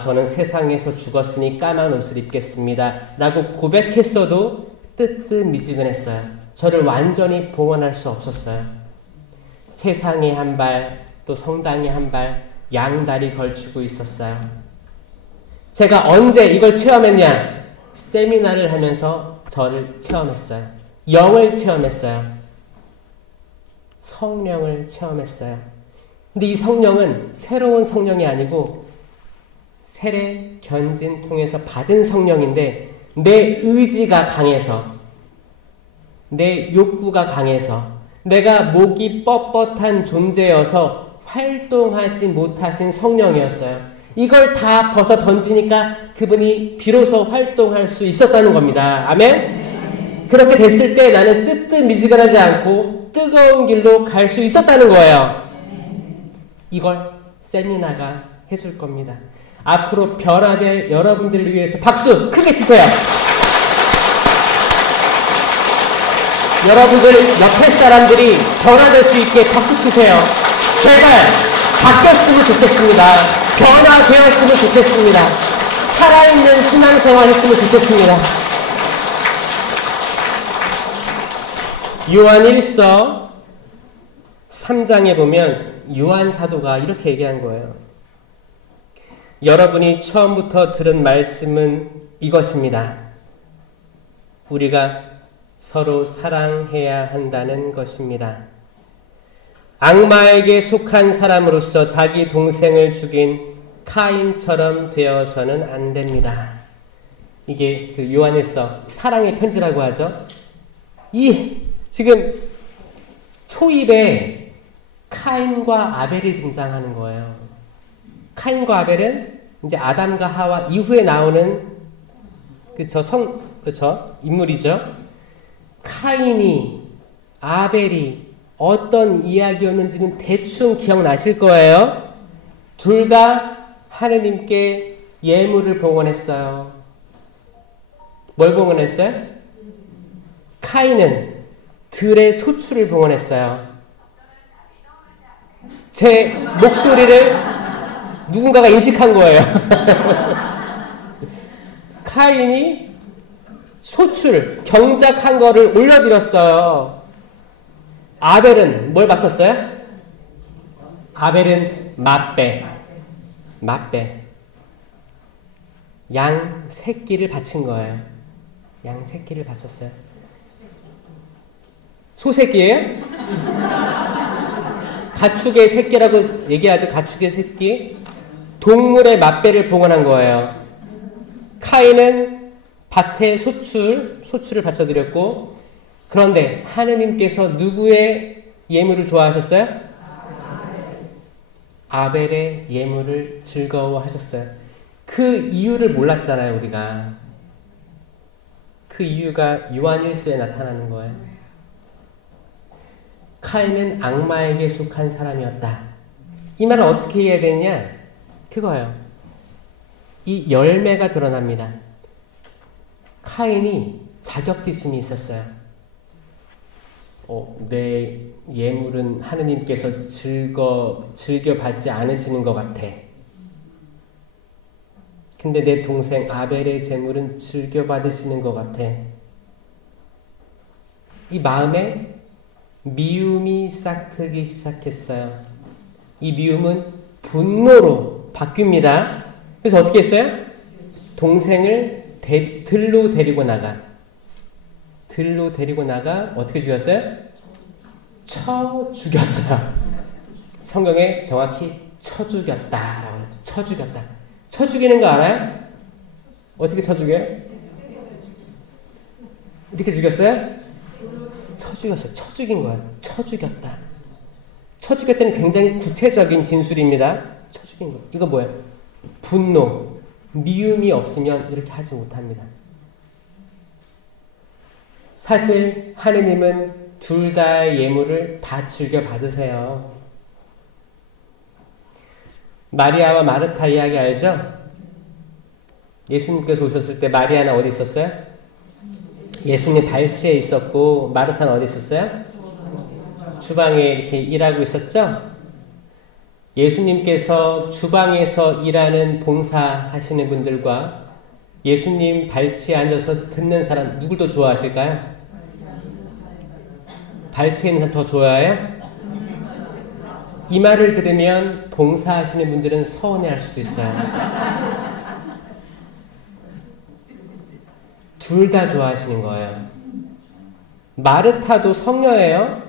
저는 세상에서 죽었으니 까만 옷을 입겠습니다 라고 고백했어도 뜨뜻미지근했어요. 저를 완전히 봉헌할 수 없었어요. 세상에 한 발, 또 성당에 한 발, 양다리 걸치고 있었어요. 제가 언제 이걸 체험했냐? 세미나를 하면서 저를 체험했어요. 영을 체험했어요. 성령을 체험했어요. 근데 이 성령은 새로운 성령이 아니고 세례 견진 통해서 받은 성령인데, 내 의지가 강해서, 내 욕구가 강해서, 내가 목이 뻣뻣한 존재여서 활동하지 못하신 성령이었어요. 이걸 다 벗어 던지니까 그분이 비로소 활동할 수 있었다는 겁니다. 아멘? 그렇게 됐을 때 나는 뜨뜻미지근하지 않고 뜨거운 길로 갈 수 있었다는 거예요. 이걸 세미나가 해줄 겁니다. 앞으로 변화될 여러분들을 위해서 박수 크게 치세요. 여러분들 옆에 사람들이 변화될 수 있게 박수 치세요. 제발 바뀌었으면 좋겠습니다. 변화되었으면 좋겠습니다. 살아있는 신앙생활 했으면 좋겠습니다. 요한 1서 3장에 보면 요한 사도가 이렇게 얘기한 거예요. 여러분이 처음부터 들은 말씀은 이것입니다. 우리가 서로 사랑해야 한다는 것입니다. 악마에게 속한 사람으로서 자기 동생을 죽인 카인처럼 되어서는 안 됩니다. 이게 그 요한일서 사랑의 편지라고 하죠. 지금 초입에 카인과 아벨이 등장하는 거예요. 카인과 아벨은 이제 아담과 하와 이후에 나오는 인물이죠. 카인이, 아벨이 어떤 이야기였는지는 대충 기억나실 거예요. 둘 다 하느님께 예물을 봉헌했어요. 뭘 봉헌했어요? 카인은 들의 소출을 봉헌했어요. 제 목소리를 누군가가 인식한 거예요. 카인이 소출, 경작한 거를 올려드렸어요. 아벨은 뭘 바쳤어요? 아벨은 맛배. 양 새끼를 바친 거예요. 양 새끼를 바쳤어요. 소 새끼예요? 가축의 새끼라고 얘기하죠. 가축의 새끼. 동물의 맛배를 봉헌한 거예요. 카인은 밭에 소출을 바쳐드렸고, 그런데 하느님께서 누구의 예물을 좋아하셨어요? 아벨의 예물을 즐거워하셨어요. 그 이유를 몰랐잖아요, 우리가. 그 이유가 요한 1서에 나타나는 거예요. 카인은 악마에게 속한 사람이었다. 이 말을 어떻게 해야 되느냐? 그거예요. 이 열매가 드러납니다. 카인이 자격지심이 있었어요. 내 예물은 하느님께서 즐겨받지 않으시는 것 같아. 근데 내 동생 아벨의 제물은 즐겨받으시는 것 같아. 이 마음에 미움이 싹트기 시작했어요. 이 미움은 분노로 바뀝니다. 그래서 어떻게 했어요? 동생을 들로 데리고 나가 어떻게 죽였어요? 쳐 죽였어요. 성경에 정확히 쳐 죽였다라고 해요. 쳐 죽였다. 쳐 죽이는 거 알아요? 어떻게 쳐 죽여요? 이렇게 죽였어요? 쳐 죽였어요. 쳐 죽인 거예요. 쳐 죽였다. 쳐 죽였다는 굉장히 구체적인 진술입니다. 쳐 죽인 거. 이거 뭐예요? 분노, 미움이 없으면 이렇게 하지 못합니다. 사실 하느님은 둘 다의 예물을 다 즐겨 받으세요. 마리아와 마르타 이야기 알죠? 예수님께서 오셨을 때 마리아는 어디 있었어요? 예수님 발치에 있었고, 마르타는 어디 있었어요? 주방에 이렇게 일하고 있었죠? 예수님께서 주방에서 일하는 봉사하시는 분들과 예수님 발치에 앉아서 듣는 사람 누굴 더 좋아하실까요? 발치에 있는 사람 더 좋아해요? 이 말을 들으면 봉사하시는 분들은 서운해할 수도 있어요. 둘 다 좋아하시는 거예요. 마르타도 성녀예요.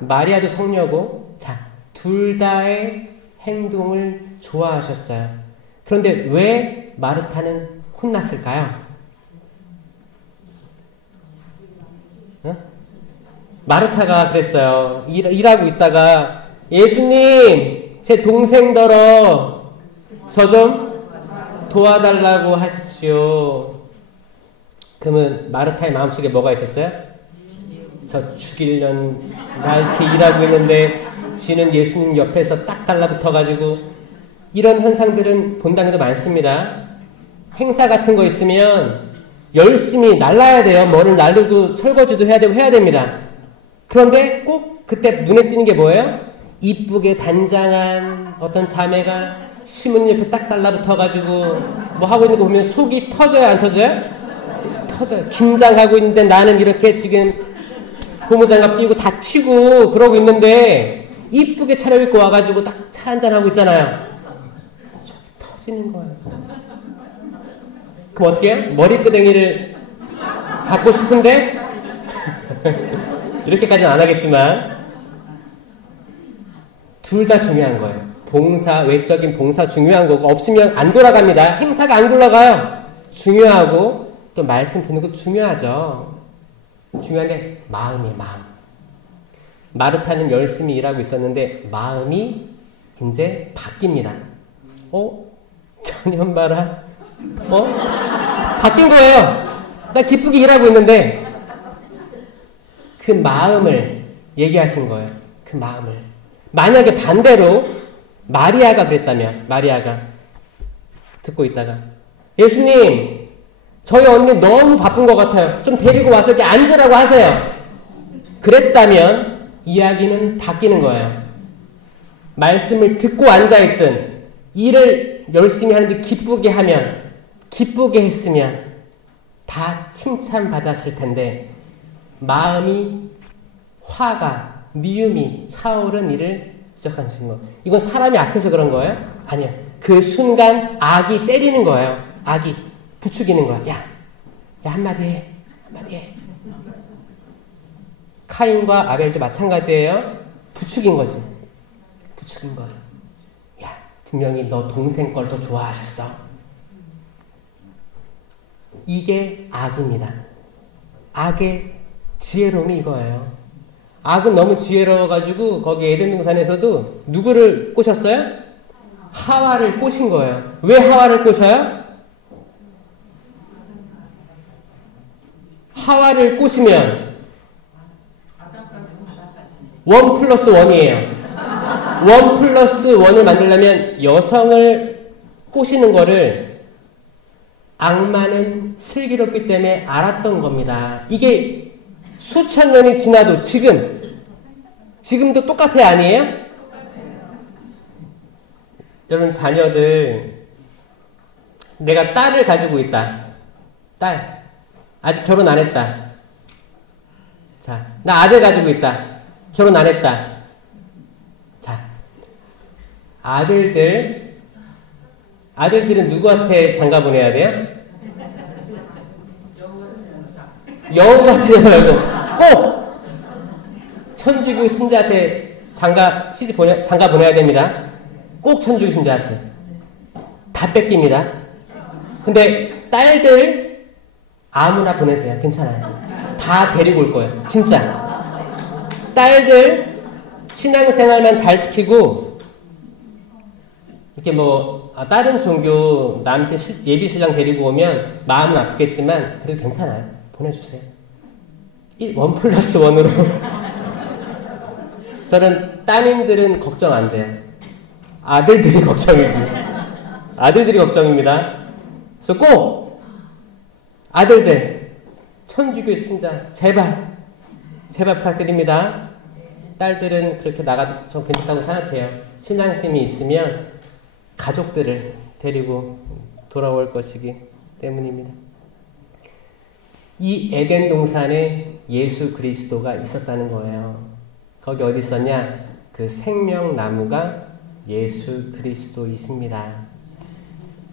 마리아도 성녀고, 자, 둘 다의 행동을 좋아하셨어요. 그런데 왜 마르타는 혼났을까요? 마르타가 그랬어요. 일하고 있다가 예수님, 제 동생더러 저 좀 도와달라고 하십시오. 그러면 마르타의 마음속에 뭐가 있었어요? 저 죽이려는, 나 이렇게 일하고 있는데 지는 예수님 옆에서 딱 달라붙어가지고. 이런 현상들은 본당에도 많습니다. 행사 같은 거 있으면 열심히 날라야 돼요. 뭐를 날르고 설거지도 해야 되고 해야 됩니다. 그런데 꼭 그때 눈에 띄는 게 뭐예요? 이쁘게 단장한 어떤 자매가 신문 옆에 딱 달라붙어가지고 뭐 하고 있는 거 보면 속이 터져요, 안 터져요? 터져요. 긴장하고 있는데 나는 이렇게 지금 고무장갑 끼고 다 튀고 그러고 있는데 이쁘게 차려입고 와가지고 딱 차 한잔하고 있잖아요. 속이 터지는 거예요. 그럼 어떻게 해요? 머리끄댕이를 잡고 싶은데 이렇게까지는 안 하겠지만 둘 다 중요한 거예요. 봉사, 외적인 봉사 중요한 거고 없으면 안 돌아갑니다. 행사가 안 굴러가요. 중요하고 또 말씀 듣는 것도 중요하죠. 중요한데 마음이에요. 마음. 마르타는 열심히 일하고 있었는데 마음이 이제 바뀝니다. 전현 봐라. 바뀐 거예요. 나 기쁘게 일하고 있는데 그 마음을 얘기하신 거예요. 그 마음을. 만약에 반대로 마리아가 그랬다면, 마리아가 듣고 있다가 예수님, 저희 언니 너무 바쁜 것 같아요. 좀 데리고 와서 이렇게 앉으라고 하세요. 그랬다면 이야기는 바뀌는 거예요. 말씀을 듣고 앉아있든 일을 열심히 하는데 기쁘게 하면, 기쁘게 했으면 다 칭찬받았을 텐데 마음이 화가, 미움이 차오른 일을 시작하신 거. 이건 사람이 악해서 그런 거예요? 아니요. 그 순간 악이 때리는 거예요. 악이 부추기는 거야. 야 한마디 해. 한마디 해. 카인과 아벨도 마찬가지예요. 부추긴 거지. 부추긴 거예요. 야, 분명히 너 동생 걸 더 좋아하셨어. 이게 악입니다. 악의 지혜로움이 이거예요. 악은 너무 지혜로워가지고 거기 에덴 동산에서도 누구를 꼬셨어요? 하와를 꼬신 거예요. 왜 하와를 꼬셔요? 하와를 꼬시면 1+1이에요. 1+1을 만들려면 여성을 꼬시는 거를 악마는 슬기롭기 때문에 알았던 겁니다. 이게 수천 년이 지나도 지금도 똑같아요, 아니에요? 여러분, 자녀들, 내가 딸을 가지고 있다. 딸, 아직 결혼 안 했다. 자, 나 아들 가지고 있다. 결혼 안 했다. 자, 아들들은 누구한테 장가 보내야 돼요? 여우 같은 말고 꼭 천주교 신자한테 장가 보내야 됩니다. 꼭 천주교 신자한테. 다 뺏깁니다. 근데 딸들 아무나 보내세요. 괜찮아요. 다 데리고 올 거예요. 진짜. 딸들 신앙생활만 잘 시키고 이렇게 다른 종교 남편 예비신랑 데리고 오면 마음은 아프겠지만 그래도 괜찮아요. 보내주세요. 1+1으로. 저는 따님들은 걱정 안 돼요. 아들들이 걱정이지. 아들들이 걱정입니다. 그래서 꼭 아들들 천주교 신자 제발 부탁드립니다. 딸들은 그렇게 나가도 좀 괜찮다고 생각해요. 신앙심이 있으면 가족들을 데리고 돌아올 것이기 때문입니다. 이 에덴 동산에 예수 그리스도가 있었다는 거예요. 거기 어디 있었냐? 그 생명나무가 예수 그리스도이십니다.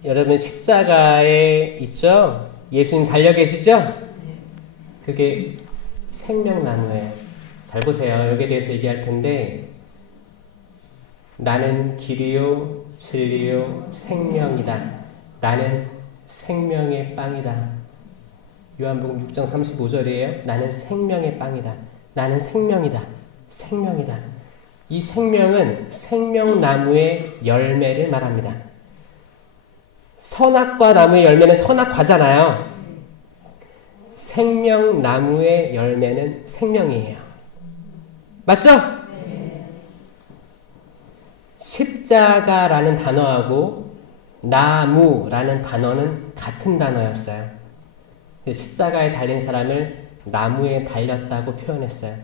여러분, 십자가에 있죠? 예수님 달려 계시죠? 그게 생명나무예요. 잘 보세요. 여기에 대해서 얘기할 텐데, 나는 길이요 진리요 생명이다. 나는 생명의 빵이다. 요한복음 6장 35절이에요. 나는 생명의 빵이다. 나는 생명이다. 생명이다. 이 생명은 생명나무의 열매를 말합니다. 선악과 나무의 열매는 선악과잖아요. 생명나무의 열매는 생명이에요. 맞죠? 네. 십자가라는 단어하고 나무라는 단어는 같은 단어였어요. 십자가에 달린 사람을 나무에 달렸다고 표현했어요.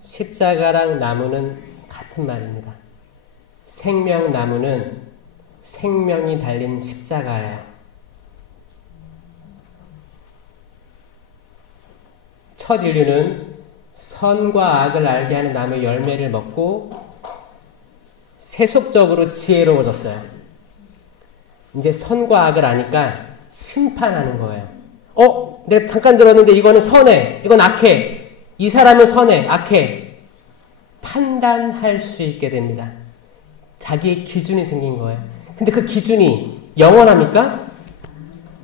십자가랑 나무는 같은 말입니다. 생명나무는 생명이 달린 십자가예요. 첫 인류는 선과 악을 알게 하는 나무의 열매를 먹고 세속적으로 지혜로워졌어요. 이제 선과 악을 아니까 심판하는 거예요. 내가 잠깐 들었는데 이거는 선해, 이건 악해, 이 사람은 선해, 악해. 판단할 수 있게 됩니다. 자기의 기준이 생긴 거예요. 근데 그 기준이 영원합니까?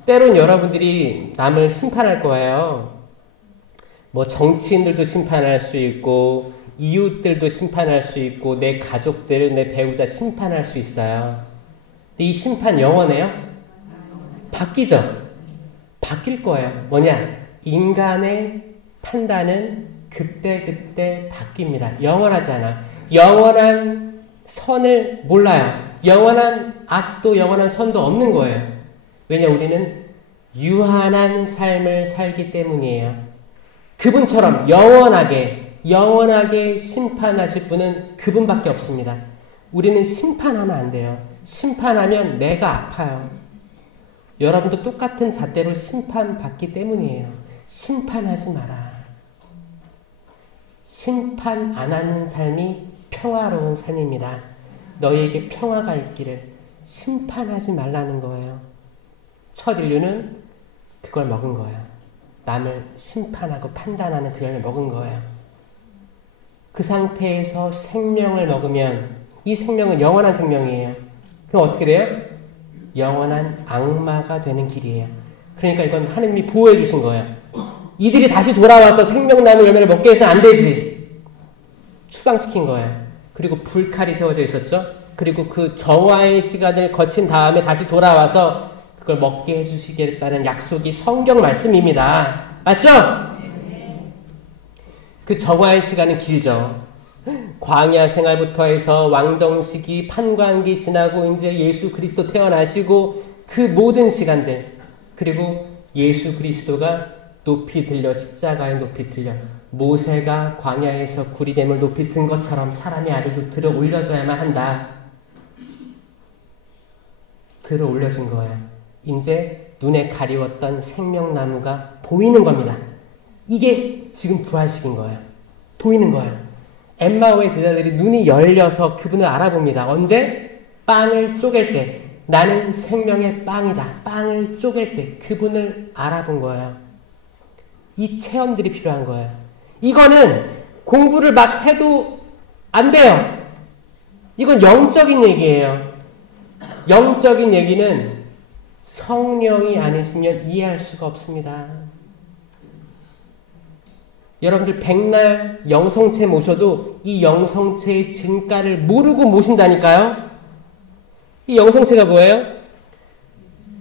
때론 여러분들이 남을 심판할 거예요. 정치인들도 심판할 수 있고, 이웃들도 심판할 수 있고, 내 가족들, 내 배우자 심판할 수 있어요. 근데 이 심판 영원해요? 바뀌죠? 바뀔 거예요. 뭐냐? 인간의 판단은 그때그때 바뀝니다. 영원하지 않아. 영원한 선을 몰라요. 영원한 악도 영원한 선도 없는 거예요. 왜냐, 우리는 유한한 삶을 살기 때문이에요. 그분처럼 영원하게 심판하실 분은 그분밖에 없습니다. 우리는 심판하면 안 돼요. 심판하면 내가 아파요. 여러분도 똑같은 잣대로 심판받기 때문이에요. 심판하지 마라. 심판 안 하는 삶이 평화로운 삶입니다. 너희에게 평화가 있기를. 심판하지 말라는 거예요. 첫 인류는 그걸 먹은 거예요. 남을 심판하고 판단하는 그 열매를 먹은 거예요. 그 상태에서 생명을 먹으면 이 생명은 영원한 생명이에요. 그럼 어떻게 돼요? 영원한 악마가 되는 길이에요. 그러니까 이건 하느님이 보호해 주신 거예요. 이들이 다시 돌아와서 생명나무 열매를 먹게 해서 안 되지. 추방시킨 거예요. 그리고 불칼이 세워져 있었죠. 그리고 그 정화의 시간을 거친 다음에 다시 돌아와서 그걸 먹게 해주시겠다는 약속이 성경 말씀입니다. 맞죠? 그 정화의 시간은 길죠. 광야 생활부터 해서 왕정시기, 판관기 지나고 이제 예수 그리스도 태어나시고 그 모든 시간들, 그리고 예수 그리스도가 높이 들려 십자가에 높이 들려 모세가 광야에서 구리뱀을 높이 든 것처럼 사람의 아들도 들어 올려져야만 한다. 들어 올려진 거예요. 이제 눈에 가리웠던 생명나무가 보이는 겁니다. 이게 지금 부활시킨 거예요. 보이는 거예요. 엠마오의 제자들이 눈이 열려서 그분을 알아봅니다. 언제? 빵을 쪼갤 때. 나는 생명의 빵이다. 빵을 쪼갤 때 그분을 알아본 거예요. 이 체험들이 필요한 거예요. 이거는 공부를 막 해도 안 돼요. 이건 영적인 얘기예요. 영적인 얘기는 성령이 아니시면 이해할 수가 없습니다. 여러분들 백날 영성체 모셔도 이 영성체의 진가를 모르고 모신다니까요. 이 영성체가 뭐예요?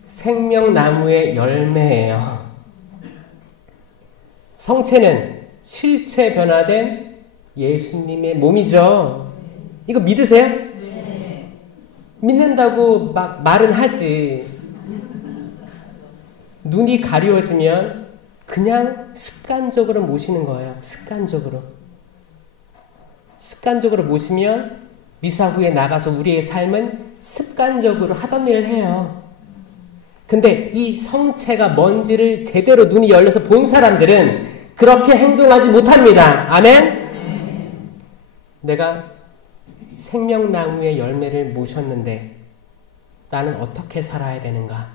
생명나무의 열매예요. 성체는 실체 변화된 예수님의 몸이죠. 이거 믿으세요? 네. 믿는다고 막 말은 하지. 눈이 가리워지면 그냥 습관적으로 모시는 거예요. 습관적으로 모시면 미사 후에 나가서 우리의 삶은 습관적으로 하던 일을 해요. 근데 이 성체가 뭔지를 제대로 눈이 열려서 본 사람들은 그렇게 행동하지 못합니다. 아멘? 내가 생명나무의 열매를 모셨는데 나는 어떻게 살아야 되는가?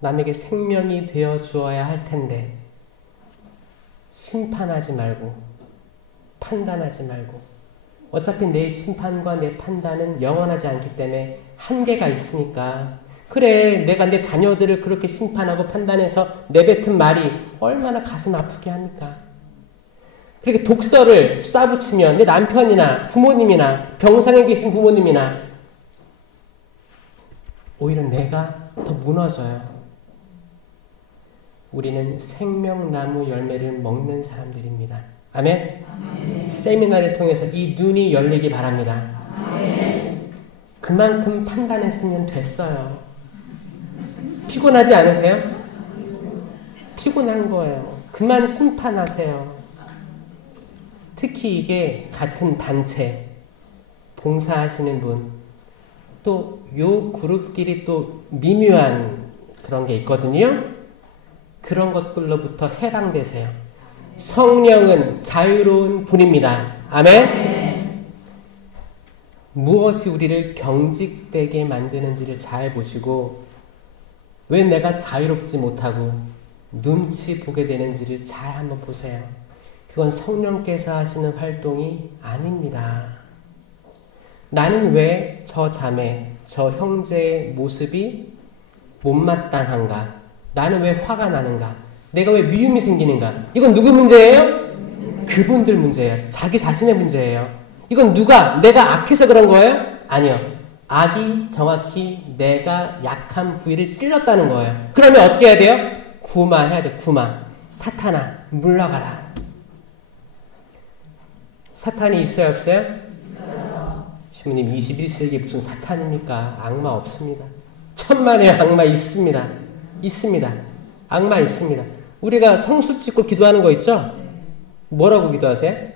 남에게 생명이 되어 주어야 할 텐데 심판하지 말고 판단하지 말고 어차피 내 심판과 내 판단은 영원하지 않기 때문에 한계가 있으니까 그래 내가 내 자녀들을 그렇게 심판하고 판단해서 내뱉은 말이 얼마나 가슴 아프게 합니까? 그렇게 독설을 쏴붙이면 내 남편이나 부모님이나 병상에 계신 부모님이나 오히려 내가 더 무너져요. 우리는 생명나무 열매를 먹는 사람들입니다. 아멘? 아멘. 세미나를 통해서 이 눈이 열리기 바랍니다. 아멘. 그만큼 판단했으면 됐어요. 피곤하지 않으세요? 피곤한 거예요. 그만 심판하세요. 특히 이게 같은 단체, 봉사하시는 분, 또 요 그룹끼리 또 미묘한 그런 게 있거든요. 그런 것들로부터 해방되세요. 성령은 자유로운 분입니다. 아멘? 무엇이 우리를 경직되게 만드는지를 잘 보시고 왜 내가 자유롭지 못하고 눈치 보게 되는지를 잘 한번 보세요. 그건 성령께서 하시는 활동이 아닙니다. 나는 왜 저 자매, 저 형제의 모습이 못마땅한가? 나는 왜 화가 나는가? 내가 왜 미움이 생기는가? 이건 누구 문제예요? 그분들 문제예요. 자기 자신의 문제예요. 이건 내가 악해서 그런 거예요? 아니요. 악이 정확히 내가 약한 부위를 찔렀다는 거예요. 그러면 어떻게 해야 돼요? 구마해야 돼. 구마. 사탄아, 물러가라. 사탄이 있어요, 없어요? 신부님 21세기에 무슨 사탄입니까? 악마 없습니다. 천만의 악마 있습니다. 있습니다. 악마 있습니다. 우리가 성수 찍고 기도하는 거 있죠? 뭐라고 기도하세요?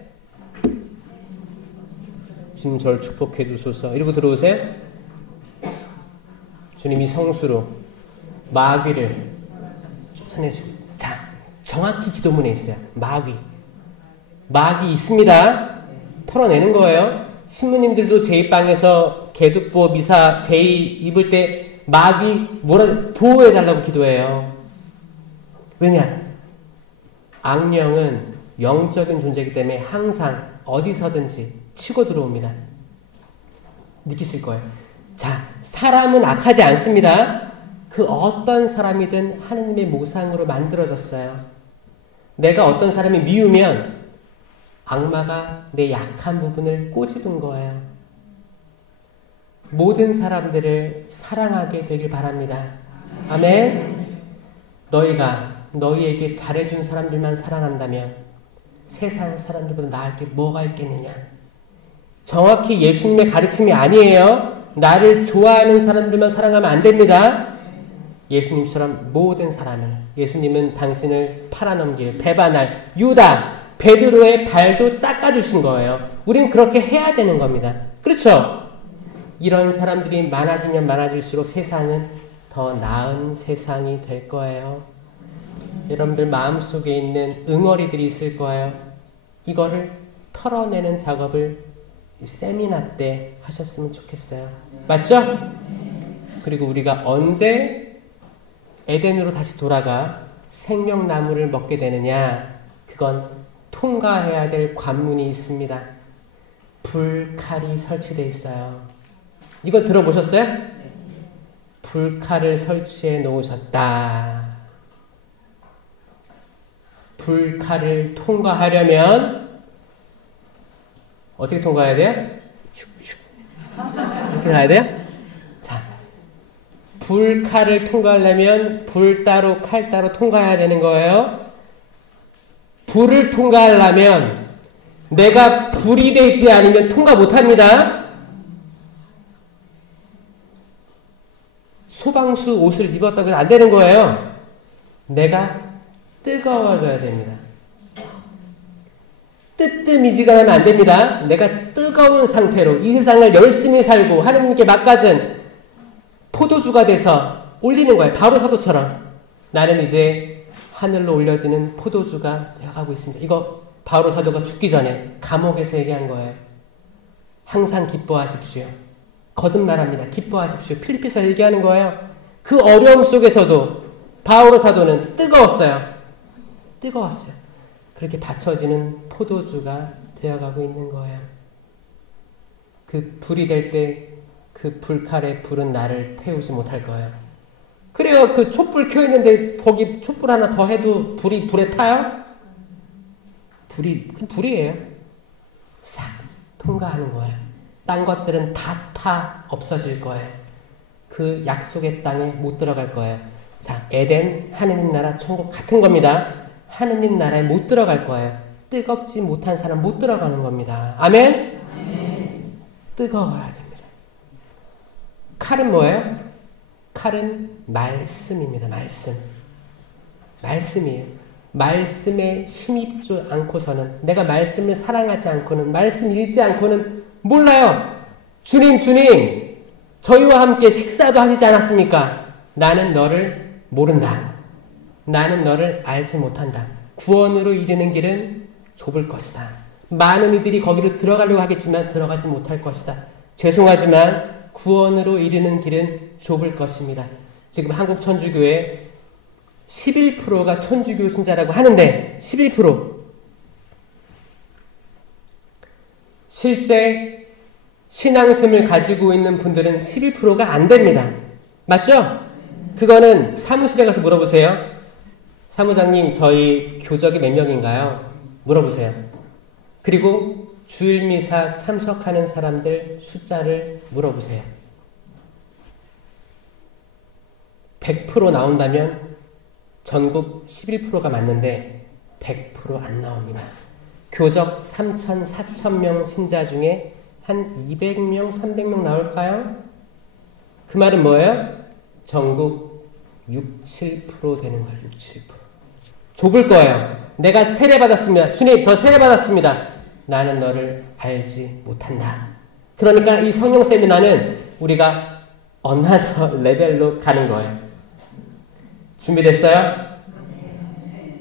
주님 저를 축복해 주소서 이러고 들어오세요? 주님이 성수로 마귀를 쫓아내시고. 자, 정확히 기도문에 있어요. 마귀 있습니다. 털어내는 거예요. 신부님들도 제2방에서 개두보 미사 제2 입을 때 마귀 보호해달라고 기도해요. 왜냐? 악령은 영적인 존재이기 때문에 항상 어디서든지 치고 들어옵니다. 느끼실 거예요. 자, 사람은 악하지 않습니다. 그 어떤 사람이든 하느님의 모상으로 만들어졌어요. 내가 어떤 사람이 미우면 악마가 내 약한 부분을 꼬집은 거예요. 모든 사람들을 사랑하게 되길 바랍니다. 아멘. 너희가 너희에게 잘해준 사람들만 사랑한다면 세상 사람들보다 나을 게 뭐가 있겠느냐. 정확히 예수님의 가르침이 아니에요. 나를 좋아하는 사람들만 사랑하면 안 됩니다. 예수님처럼 모든 사람을, 예수님은 당신을 팔아넘길 배반할 유다, 베드로의 발도 닦아주신 거예요. 우린 그렇게 해야 되는 겁니다. 그렇죠? 이런 사람들이 많아지면 많아질수록 세상은 더 나은 세상이 될 거예요. 여러분들 마음속에 있는 응어리들이 있을 거예요. 이거를 털어내는 작업을 세미나 때 하셨으면 좋겠어요. 맞죠? 그리고 우리가 언제 에덴으로 다시 돌아가 생명나무를 먹게 되느냐? 그건 통과해야 될 관문이 있습니다. 불칼이 설치되어 있어요. 이거 들어보셨어요? 불칼을 설치해 놓으셨다. 불칼을 통과하려면 어떻게 통과해야 돼요? 슉슉. 이렇게 가야 돼요? 자, 불칼을 통과하려면 불 따로 칼 따로 통과해야 되는 거예요. 불을 통과하려면 내가 불이 되지 않으면 통과 못합니다. 소방수 옷을 입었다고 해서 안 되는 거예요. 내가 뜨거워져야 됩니다. 뜨뜻미지근하면 안 됩니다. 내가 뜨거운 상태로 이 세상을 열심히 살고 하느님께 맡겨진 포도주가 돼서 올리는 거예요. 바로 사도처럼. 나는 이제 하늘로 올려지는 포도주가 되어가고 있습니다. 이거 바로 사도가 죽기 전에 감옥에서 얘기한 거예요. 항상 기뻐하십시오. 거듭말합니다. 기뻐하십시오. 필리피서 얘기하는 거예요. 그 어려움 속에서도 바오로 사도는 뜨거웠어요. 뜨거웠어요. 그렇게 받쳐지는 포도주가 되어가고 있는 거예요. 그 불이 될 때 그 불칼의 불은 나를 태우지 못할 거예요. 그래요. 그 촛불 켜있는데 거기 촛불 하나 더 해도 불이 불에 타요? 불이에요. 싹 통과하는 거예요. 딴 것들은 다 없어질 거예요. 그 약속의 땅에 못 들어갈 거예요. 자, 에덴, 하느님 나라, 천국 같은 겁니다. 하느님 나라에 못 들어갈 거예요. 뜨겁지 못한 사람 못 들어가는 겁니다. 아멘? 뜨거워야 됩니다. 칼은 뭐예요? 칼은 말씀입니다. 말씀이에요. 말씀에 힘입지 않고서는, 내가 말씀을 사랑하지 않고는, 말씀 읽지 않고는 몰라요. 주님, 저희와 함께 식사도 하시지 않았습니까? 나는 너를 모른다. 나는 너를 알지 못한다. 구원으로 이르는 길은 좁을 것이다. 많은 이들이 거기로 들어가려고 하겠지만 들어가지 못할 것이다. 죄송하지만 구원으로 이르는 길은 좁을 것입니다. 지금 한국 천주교의 11%가 천주교 신자라고 하는데 11%. 실제 신앙심을 가지고 있는 분들은 11%가 안 됩니다. 맞죠? 그거는 사무실에 가서 물어보세요. 사무장님, 저희 교적이 몇 명인가요? 물어보세요. 그리고 주일미사 참석하는 사람들 숫자를 물어보세요. 100% 나온다면 전국 11%가 맞는데 100% 안 나옵니다. 교적 3,000, 4,000명 신자 중에 한 200명, 300명 나올까요? 그 말은 뭐예요? 전국 6, 7% 되는 거예요. 6, 7%. 좁을 거예요. 내가 세례받았습니다. 주님, 저 세례받았습니다. 나는 너를 알지 못한다. 그러니까 이 성령 세미나는 우리가 another 레벨로 가는 거예요. 준비됐어요?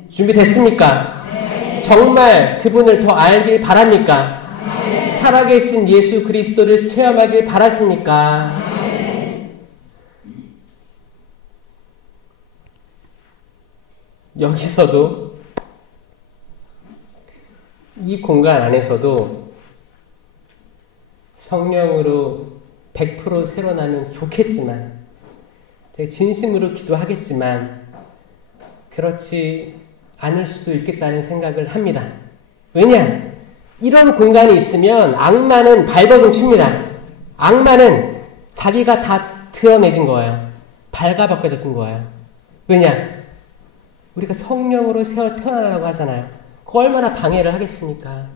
준비됐습니까? 정말 그분을 더 알길 바랍니까? 살아계신 예수 그리스도를 체험하길 바라십니까? 여기서도 이 공간 안에서도 성령으로 100% 새로 나면 좋겠지만 제가 진심으로 기도하겠지만 그렇지 않을 수도 있겠다는 생각을 합니다. 왜냐? 이런 공간이 있으면 악마는 발버둥 칩니다. 악마는 자기가 다 드러내진 거예요. 발가벗겨진 거예요. 왜냐? 우리가 성령으로 태어나라고 하잖아요. 그거 얼마나 방해를 하겠습니까?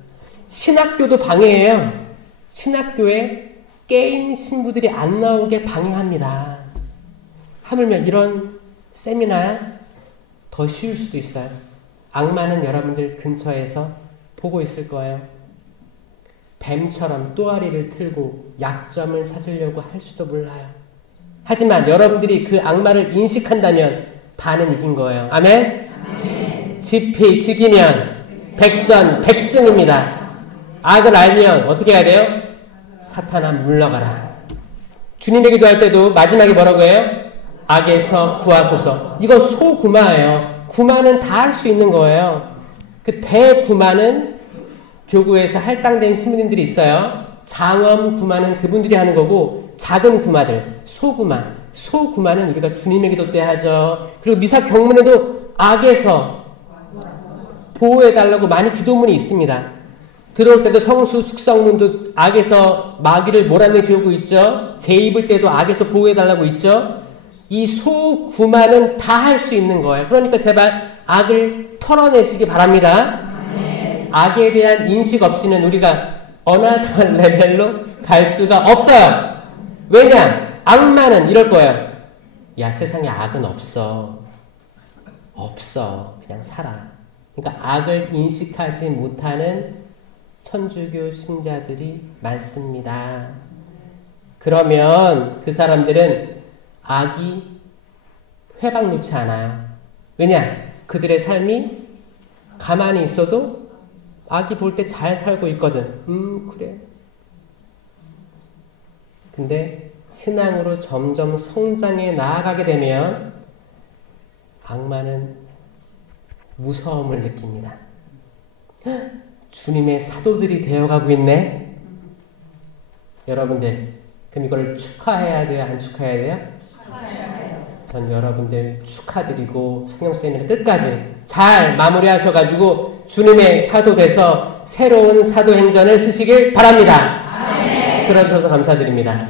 신학교도 방해해요. 신학교에 게임 신부들이 안 나오게 방해합니다. 하물며 이런 세미나야 더 쉬울 수도 있어요. 악마는 여러분들 근처에서 보고 있을 거예요. 뱀처럼 또아리를 틀고 약점을 찾으려고 할 수도 몰라요. 하지만 여러분들이 그 악마를 인식한다면 반은 이긴 거예요. 아멘? 아멘. 지피지기면 백전백승입니다. 악을 알면 어떻게 해야 돼요? 사탄아 물러가라. 주님의 기도할 때도 마지막에 뭐라고 해요? 악에서 구하소서. 이거 소구마예요. 구마는 다 할 수 있는 거예요. 그 대구마는 교구에서 할당된 신부님들이 있어요. 장엄 구마는 그분들이 하는 거고 작은 구마들, 소구마는 우리가 주님의 기도 때 하죠. 그리고 미사 경문에도 악에서 보호해달라고 많이 기도문이 있습니다. 들어올 때도 성수 축성문도 악에서 마귀를 몰아내시 오고 있죠. 재 입을 때도 악에서 보호해달라고 있죠. 이 소구마는 다 할 수 있는 거예요. 그러니까 제발 악을 털어내시기 바랍니다. 악에 대한 인식 없이는 우리가 another 레벨로 갈 수가 없어요. 왜냐? 악마는 이럴 거예요. 야, 세상에 악은 없어. 그냥 살아. 그러니까 악을 인식하지 못하는 천주교 신자들이 많습니다. 그러면 그 사람들은 악이 회방 놓지 않아요. 왜냐? 그들의 삶이 가만히 있어도 악이 볼 때 잘 살고 있거든. 그래. 근데 신앙으로 점점 성장해 나아가게 되면 악마는 무서움을 느낍니다. 주님의 사도들이 되어가고 있네. 여러분들, 그럼 이걸 축하해야 돼요? 안 축하해야 돼요? 전 여러분들 축하드리고 성령쌤이랑 끝까지 잘 마무리하셔가지고 주님의 사도 돼서 새로운 사도행전을 쓰시길 바랍니다. 들어주셔서 감사드립니다.